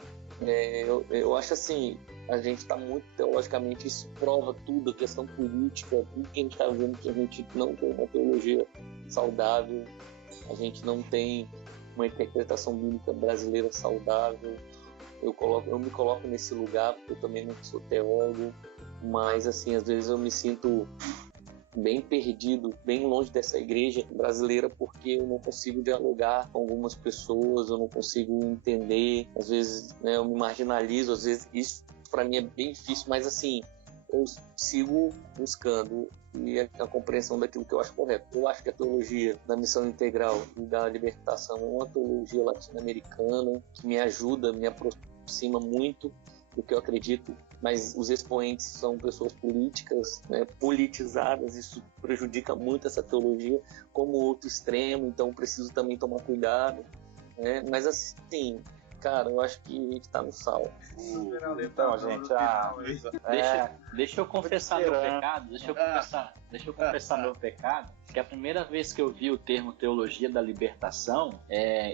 Eu acho assim, a gente está muito teologicamente, isso prova tudo, a questão política, tudo que a gente está vendo, que a gente não tem uma teologia saudável, a gente não tem uma interpretação bíblica brasileira saudável. Eu me coloco nesse lugar, porque eu também não sou teólogo, mas assim, às vezes eu me sinto bem perdido, bem longe dessa igreja brasileira, porque eu não consigo dialogar com algumas pessoas, eu não consigo entender, às vezes, né, eu me marginalizo, às vezes isso para mim é bem difícil, mas assim, eu sigo buscando e a compreensão daquilo que eu acho correto. Eu acho que a teologia da missão integral e da libertação é uma teologia latino-americana que me ajuda, me aproxima muito do que eu acredito, mas os expoentes são pessoas políticas, né, politizadas, isso prejudica muito essa teologia como outro extremo, então preciso também tomar cuidado, né? Mas assim, cara, eu acho que a gente tá no sal. Então, gente, deixa eu confessar meu pecado, deixa eu confessar meu pecado, que a primeira vez que eu vi o termo teologia da libertação,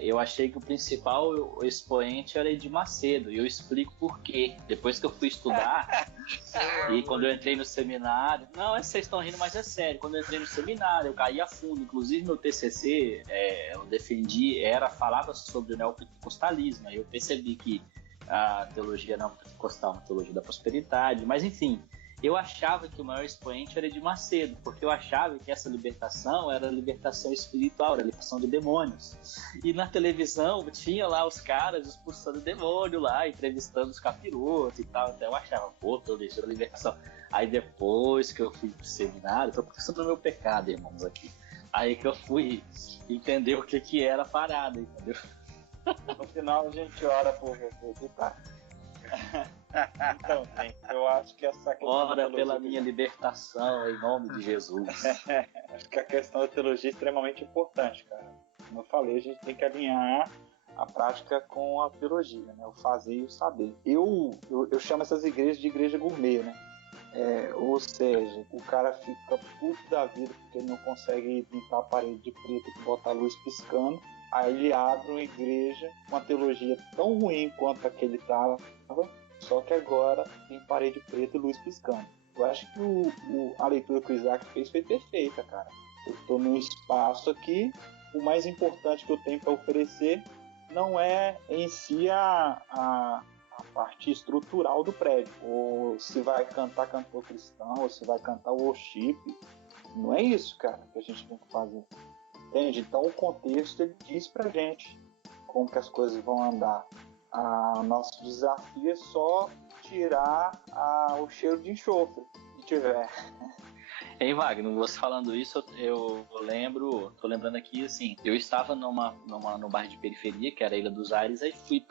eu achei que o principal expoente era Edir Macedo, e eu explico por quê. Depois que eu fui estudar, e quando eu entrei no seminário, vocês estão rindo, mas é sério, quando eu entrei no seminário, eu caí a fundo, inclusive meu TCC, eu defendi, falava sobre o neopentecostalismo, aí eu percebi que a teologia neopentecostal é uma teologia da prosperidade, mas enfim, eu achava que o maior expoente era Edir Macedo, porque eu achava que essa libertação era a libertação espiritual, era a libertação de demônios. E na televisão tinha lá os caras expulsando demônio lá, entrevistando os capirotos e tal, então eu achava, teologia da libertação. Aí depois que eu fui pro seminário, tô confessando o meu pecado, irmãos, aqui. Aí que eu fui entender o que era a parada, entendeu? No final a gente ora por você, tá? Então, gente, eu acho que essa questão ora pela minha libertação em nome de Jesus. Acho que a questão da teologia é extremamente importante, cara. Como eu falei, a gente tem que alinhar a prática com a teologia, né? O fazer e o saber. Eu chamo essas igrejas de igreja gourmet, né? Ou seja, o cara fica puto da vida porque ele não consegue pintar a parede de preto e botar a luz piscando. Aí ele abre uma igreja com uma teologia tão ruim quanto a que ele estava, só que agora tem parede preta e luz piscando. Eu acho que a leitura que o Isaac fez foi perfeita, cara. Eu estou num espaço aqui, o mais importante que eu tenho para oferecer não é em si a parte estrutural do prédio, ou se vai cantar cantor cristão, ou se vai cantar worship. Não é isso, cara, que a gente tem que fazer. Entende? Então o contexto ele diz pra gente como que as coisas vão andar. Nosso desafio é só tirar o cheiro de enxofre, se tiver. Hein, Wagner, você falando isso, tô lembrando aqui, assim, eu estava no bairro de periferia, que era a Ilha dos Ares, aí fui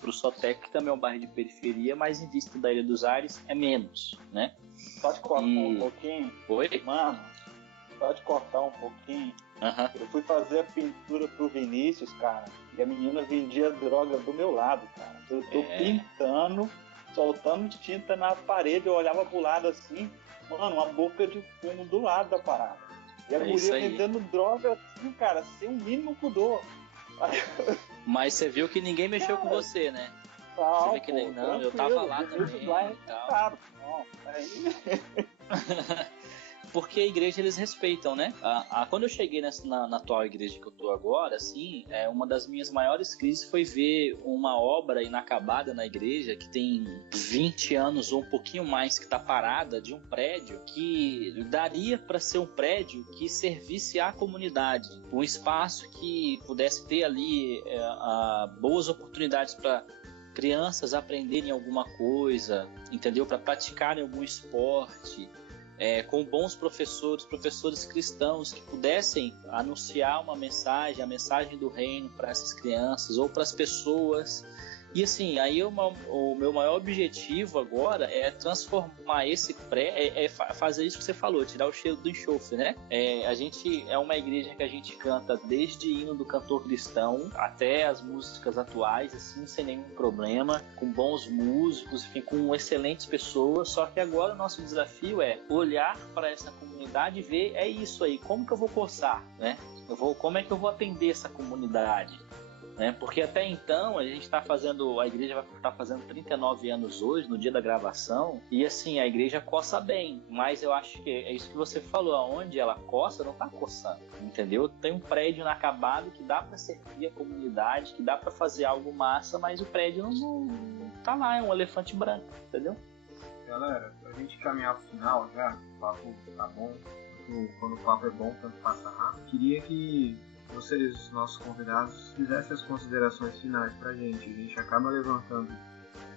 pro Sotec, que também é um bairro de periferia, mas em vista da Ilha dos Ares é menos, né? Só te cortar um pouquinho. Oi? Mano, só te cortar um pouquinho. Uhum. Eu fui fazer a pintura pro Vinícius, cara, e a menina vendia droga do meu lado, cara. Eu tô pintando, soltando tinta na parede, eu olhava pro lado assim, mano, uma boca de fumo do lado da parada. E a guria vendendo droga assim, cara, sem o mínimo pudor. Mas você viu que ninguém mexeu com você, né? Não, você vê que nem não, eu tava lá também. Claro, não, aí... Porque a igreja eles respeitam, né? Quando eu cheguei na atual igreja que eu tô agora, assim, uma das minhas maiores crises foi ver uma obra inacabada na igreja que tem 20 anos ou um pouquinho mais que tá parada, de um prédio que daria para ser um prédio que servisse à comunidade, um espaço que pudesse ter ali boas oportunidades para crianças aprenderem alguma coisa, entendeu? Para praticarem algum esporte. Com bons professores cristãos que pudessem anunciar uma mensagem, a mensagem do reino para essas crianças ou para as pessoas. E assim, aí o meu maior objetivo agora é transformar esse fazer isso que você falou, tirar o cheiro do enxofre, né? A gente é uma igreja que a gente canta desde hino do cantor cristão até as músicas atuais, assim, sem nenhum problema, com bons músicos, enfim, com excelentes pessoas. Só que agora o nosso desafio é olhar para essa comunidade e ver, é isso aí, como que eu vou coçar, né? Como é que eu vou atender essa comunidade? Porque até então a igreja vai estar fazendo 39 anos hoje, no dia da gravação, e assim, a igreja coça bem, mas eu acho que é isso que você falou, aonde ela coça, não está coçando, entendeu? Tem um prédio inacabado que dá para servir a comunidade, que dá para fazer algo massa, mas o prédio não tá lá, é um elefante branco, entendeu? Galera, pra gente caminhar pro final já, o papo tá bom, quando o papo é bom, tanto passa rápido, queria que vocês, nossos convidados, fizessem as considerações finais pra gente. A gente acaba levantando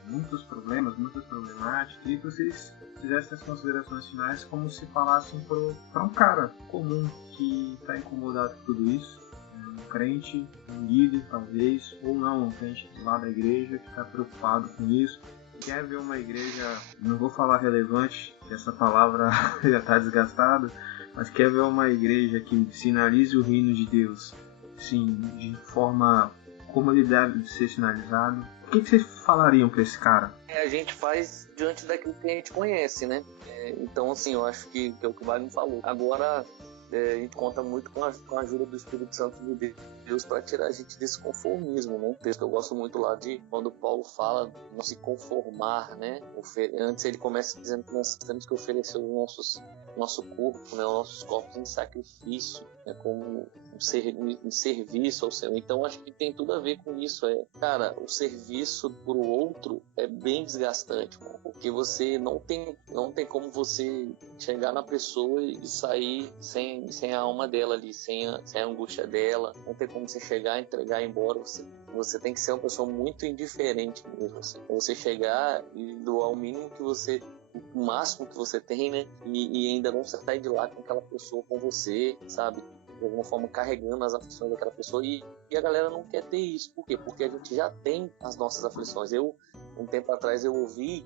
muitos problemas, muitas problemáticas, e que vocês fizessem as considerações finais como se falassem para um cara comum que está incomodado com tudo isso, um crente, um líder talvez, ou não, um crente lá da igreja que está preocupado com isso, quer ver uma igreja, não vou falar relevante, que essa palavra já está desgastada, mas quer ver uma igreja que sinalize o reino de Deus, sim, de forma como ele deve ser sinalizado. O que vocês falariam para esse cara? A gente faz diante daquilo que a gente conhece, né? Então, assim, eu acho que é o que o Wagner falou. Agora, a gente conta muito com a ajuda do Espírito Santo de Deus para tirar a gente desse conformismo, né? Um texto que eu gosto muito lá de quando Paulo fala não se conformar, né? Antes ele começa dizendo que nós temos que oferecer nosso corpo, né? Os nossos corpos em sacrifício, né? Como um serviço ao Senhor. Então acho que tem tudo a ver com isso. Cara, o serviço pro outro é bem desgastante, porque você não tem como você chegar na pessoa e sair sem a alma dela ali, sem a angústia dela. Não tem como você chegar, entregar e ir embora. Você tem que ser uma pessoa muito indiferente mesmo, assim. Você chegar e doar o mínimo que você, o máximo que você tem, né? E ainda não sair de lá com aquela pessoa com você, sabe? De alguma forma carregando as aflições daquela pessoa. E a galera não quer ter isso. Por quê? Porque a gente já tem as nossas aflições. Um tempo atrás, eu ouvi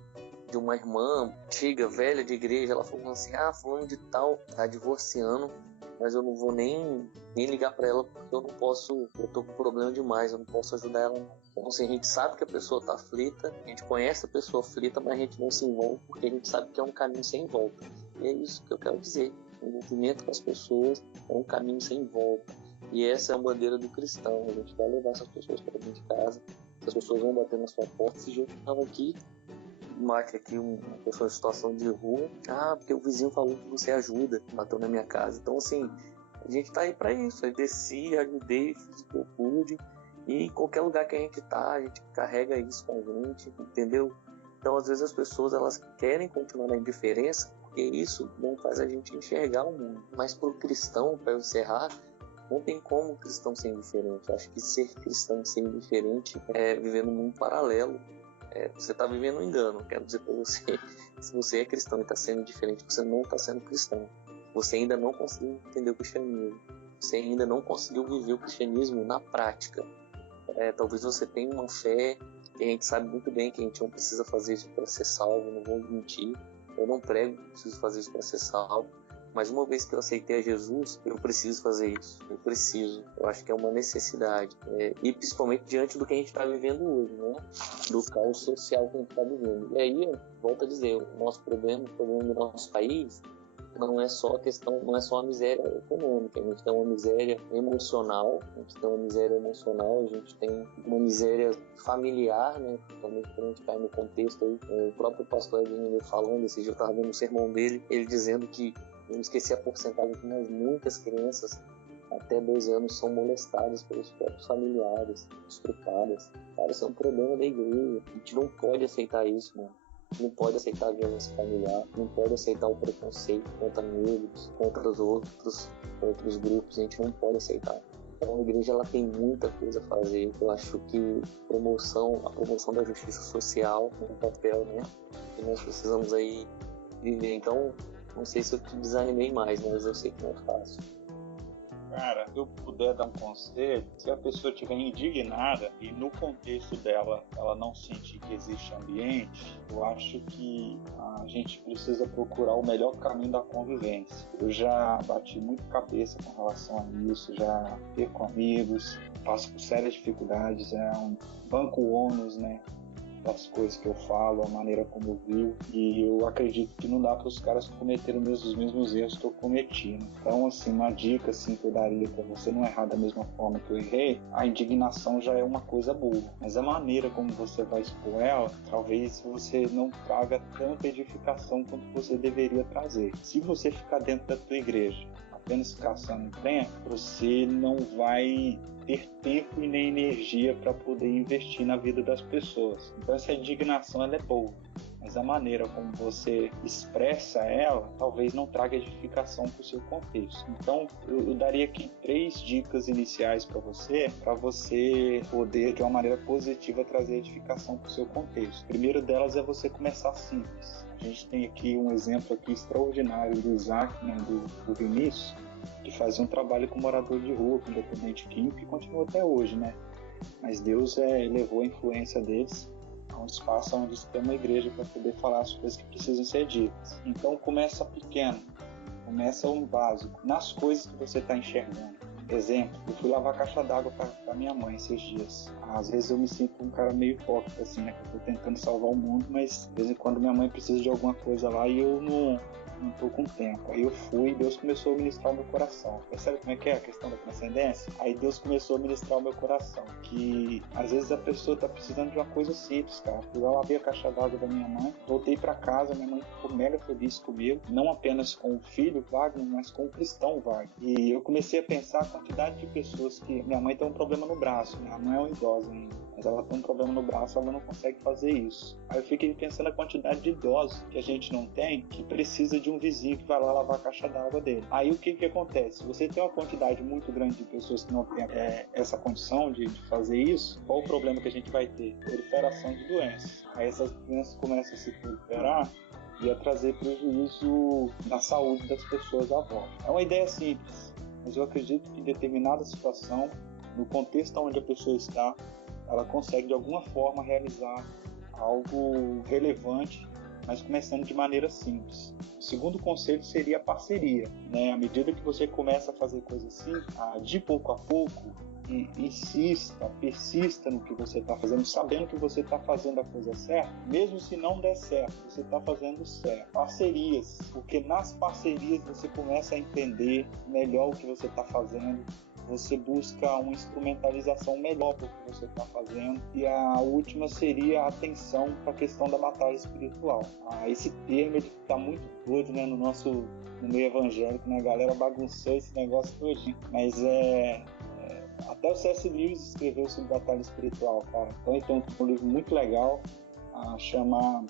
de uma irmã antiga, velha de igreja, ela falou assim: fulano de tal tá divorciando, mas eu não vou nem ligar para ela porque eu tô com problema demais, eu não posso ajudar ela. Então, assim, a gente sabe que a pessoa tá aflita, a gente conhece a pessoa aflita, mas a gente não se envolve porque a gente sabe que é um caminho sem volta. E é isso que eu quero dizer. O envolvimento com as pessoas é um caminho sem volta. E essa é a bandeira do cristão. A gente vai levar essas pessoas para dentro de casa, essas pessoas vão bater na sua porta. Esse dia eu estava aqui, marca aqui uma pessoa em situação de rua, porque o vizinho falou que você ajuda, bateu na minha casa. Então, assim, a gente tá aí para isso. Eu desci, ajudei, fiz o que eu pude, e em qualquer lugar que a gente tá, a gente carrega isso com a gente, entendeu? Então, às vezes as pessoas, elas querem continuar na indiferença, porque isso não faz a gente enxergar o mundo. Mas para o cristão, para eu encerrar, não tem como o cristão ser indiferente. Eu acho que ser cristão e ser indiferente é viver num mundo paralelo. você está vivendo um engano. Quero dizer para você, se você é cristão e está sendo diferente, você não está sendo cristão. Você ainda não conseguiu entender o cristianismo. Você ainda não conseguiu viver o cristianismo na prática. Talvez você tenha uma fé que a gente sabe muito bem que a gente não precisa fazer isso para ser salvo, não vou mentir. Eu não prego que preciso fazer isso para ser salvo. Mas uma vez que eu aceitei a Jesus, eu preciso fazer isso. Eu acho que é uma necessidade. E principalmente diante do que a gente está vivendo hoje, né? Do caos social que a gente está vivendo. E aí, volto a dizer, o problema do nosso país não é só a miséria econômica. A gente tem uma miséria emocional, a gente tem uma miséria familiar, né? Também quando a gente cai no contexto aí, o próprio pastor Edinho falando, esse dia eu estava vendo o sermão dele, ele dizendo que, eu esqueci a porcentagem, mas muitas crianças até 2 anos são molestadas pelos próprios familiares, estupradas. Cara, isso é um problema da igreja. A gente não pode aceitar isso, mano. A gente não pode aceitar a violência familiar, não pode aceitar o preconceito contra negros, contra os outros grupos. A gente não pode aceitar. Então a igreja ela tem muita coisa a fazer. Eu acho que a promoção da justiça social é um papel, né, que nós precisamos aí viver. Então, não sei se eu te desanimei mais, mas eu sei que não é fácil. Cara, se eu puder dar um conselho, se a pessoa estiver indignada e no contexto dela ela não sentir que existe ambiente, eu acho que a gente precisa procurar o melhor caminho da convivência. Eu já bati muito cabeça com relação a isso, já perco amigos, passo por sérias dificuldades, um banco ônus, né? Das coisas que eu falo, a maneira como eu vivo, e eu acredito que não dá para os caras cometerem os mesmos erros que eu cometi. Então, assim, uma dica assim, que eu daria para você não errar da mesma forma que eu errei, a indignação já é uma coisa boa, mas a maneira como você vai expor ela, talvez você não traga tanta edificação quanto você deveria trazer. Se você ficar dentro da tua igreja apenas caçando tempo, você não vai ter tempo e nem energia para poder investir na vida das pessoas. Então essa indignação ela é boa, mas a maneira como você expressa ela talvez não traga edificação para o seu contexto. Então eu daria aqui 3 dicas iniciais para você poder de uma maneira positiva trazer edificação para o seu contexto. A primeira delas é você começar simples. A gente tem aqui um exemplo aqui extraordinário do Isaac, né, do Vinícius, que fazia um trabalho com morador de rua, com dependente químico, e continua até hoje, né? Mas Deus levou a influência deles a um espaço onde tem uma igreja para poder falar as coisas que precisam ser ditas. Então começa pequeno, começa o básico, nas coisas que você está enxergando. Exemplo, eu fui lavar a caixa d'água para minha mãe esses dias. Às vezes eu me sinto um cara meio hipócrita, assim, né? Que eu tô tentando salvar o mundo, mas de vez em quando minha mãe precisa de alguma coisa lá e eu não tô com tempo. Aí eu fui e Deus começou a ministrar o meu coração. Percebe como é que é a questão da transcendência? Aí Deus começou a ministrar o meu coração. Que às vezes a pessoa tá precisando de uma coisa simples, cara. Fui lá, lavei a caixa d'água da minha mãe, voltei para casa, minha mãe ficou mega feliz comigo. Não apenas com o filho Wagner, mas com o cristão Wagner. E eu comecei a pensar a quantidade de pessoas que... Minha mãe tem um problema no braço, minha mãe é uma idosa ainda, mas ela tem um problema no braço, ela não consegue fazer isso. Aí eu fiquei pensando a quantidade de idosos que a gente não tem, que precisa de um vizinho que vai lá lavar a caixa d'água dele. Aí o que acontece? Você tem uma quantidade muito grande de pessoas que não tem essa condição de fazer isso, qual o problema que a gente vai ter? Proliferação de doenças. Aí essas doenças começam a se proliferar e a trazer prejuízo na saúde das pessoas à volta. É uma ideia simples, mas eu acredito que em determinada situação, no contexto onde a pessoa está, ela consegue de alguma forma realizar algo relevante, mas começando de maneira simples. O segundo conselho seria a parceria, né? À medida que você começa a fazer coisas assim, de pouco a pouco, insista, persista no que você está fazendo, sabendo que você está fazendo a coisa certa, mesmo se não der certo, você está fazendo certo. Parcerias, porque nas parcerias você começa a entender melhor o que você está fazendo, você busca uma instrumentalização melhor para o que você está fazendo. E a última seria a atenção para a questão da batalha espiritual. Esse termo está muito doido, né, no meio evangélico, né? A galera bagunçou esse negócio todinho, mas até o C.S. Lewis escreveu sobre batalha espiritual, cara. Então ele tem um livro muito legal, chama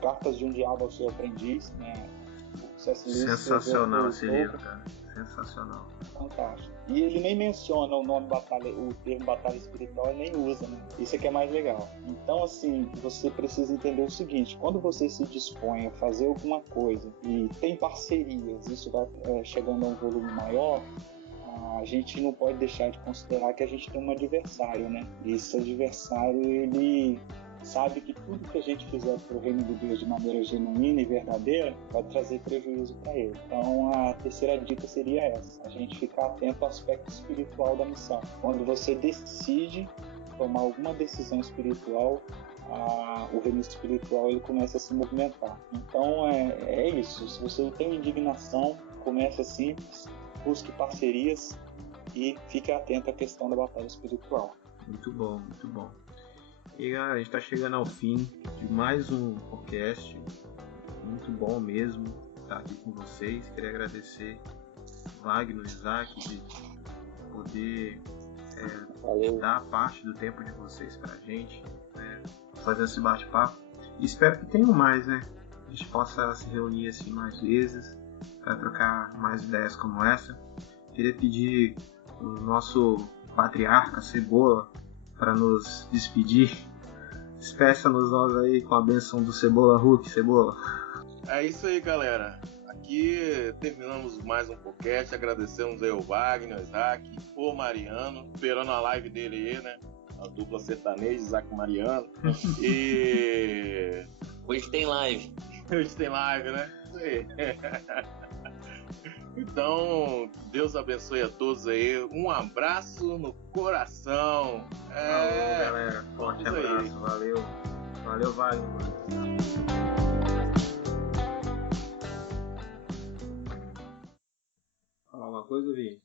Cartas de um Diabo ao Seu Aprendiz, né? O C.S. Lewis sensacional esse livro, cara. Sensacional. fantástico. E ele nem menciona o nome batalha, o termo batalha espiritual, ele nem usa, né? Isso é que é mais legal. Então, assim, você precisa entender o seguinte: quando você se dispõe a fazer alguma coisa e tem parcerias, isso vai chegando a um volume maior, a gente não pode deixar de considerar que a gente tem um adversário, né? E esse adversário, ele sabe que tudo que a gente fizer para o reino de Deus de maneira genuína e verdadeira vai trazer prejuízo para ele. Então, a terceira dica seria essa: a gente ficar atento ao aspecto espiritual da missão. Quando você decide tomar alguma decisão espiritual, o reino espiritual ele começa a se movimentar. Então, é isso. Se você tem indignação, comece simples, busque parcerias e fique atento à questão da batalha espiritual. Muito bom, muito bom. E galera, a gente está chegando ao fim de mais um podcast. Muito bom mesmo estar aqui com vocês. Queria agradecer Wagner, Isaac, de poder dar parte do tempo de vocês pra gente, né, fazer esse bate-papo. E espero que tenham mais, né? A gente possa se reunir assim mais vezes para trocar mais ideias como essa. Queria pedir o nosso patriarca Cebola para nos despedir. Despeça-nos nós aí com a bênção do Cebola Hulk. Cebola. É isso aí, galera. Aqui terminamos mais um podcast. Agradecemos aí ao Wagner, ao Isaac, o Mariano, esperando a live dele aí, né? A dupla sertaneja, Isaac e Mariano. E Hoje tem live. hoje tem live, né? Isso aí. Então, Deus abençoe a todos aí. Um abraço no coração. Falou, galera. Forte isso aí. abraço. Valeu. Valeu, Wagner. Falar uma coisa, Vi?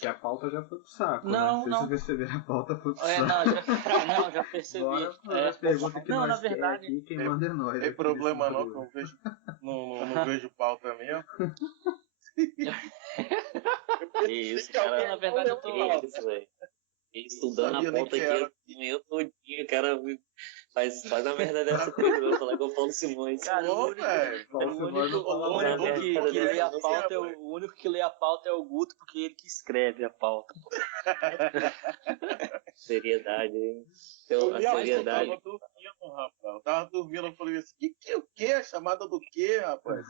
Que a pauta já foi pro saco, Não, né? não. Vocês perceberam, a pauta foi pro É, saco. já percebi. Bora as perguntas que Não, nós na verdade, aqui, quem manda é nós. Não tem aqui problema nesse não, que eu vejo, não vejo pauta mesmo. Isso, Não, cara. na verdade eu tô. Que isso, velho. Estudando Sabia a nem pauta que aqui era. eu todinho, cara. Faz a merda dessa coisa, eu vou falar com o Paulo Simões. Cara, Ô, velho. Paulo Simões não fala nada, único que não. lê a pauta o único que lê a pauta é o Guto, porque ele que escreve a pauta. Seriedade, hein? Eu A tava seriedade. dormindo, rapaz. Eu tava dormindo, eu falei assim, o que? A chamada do quê, rapaz?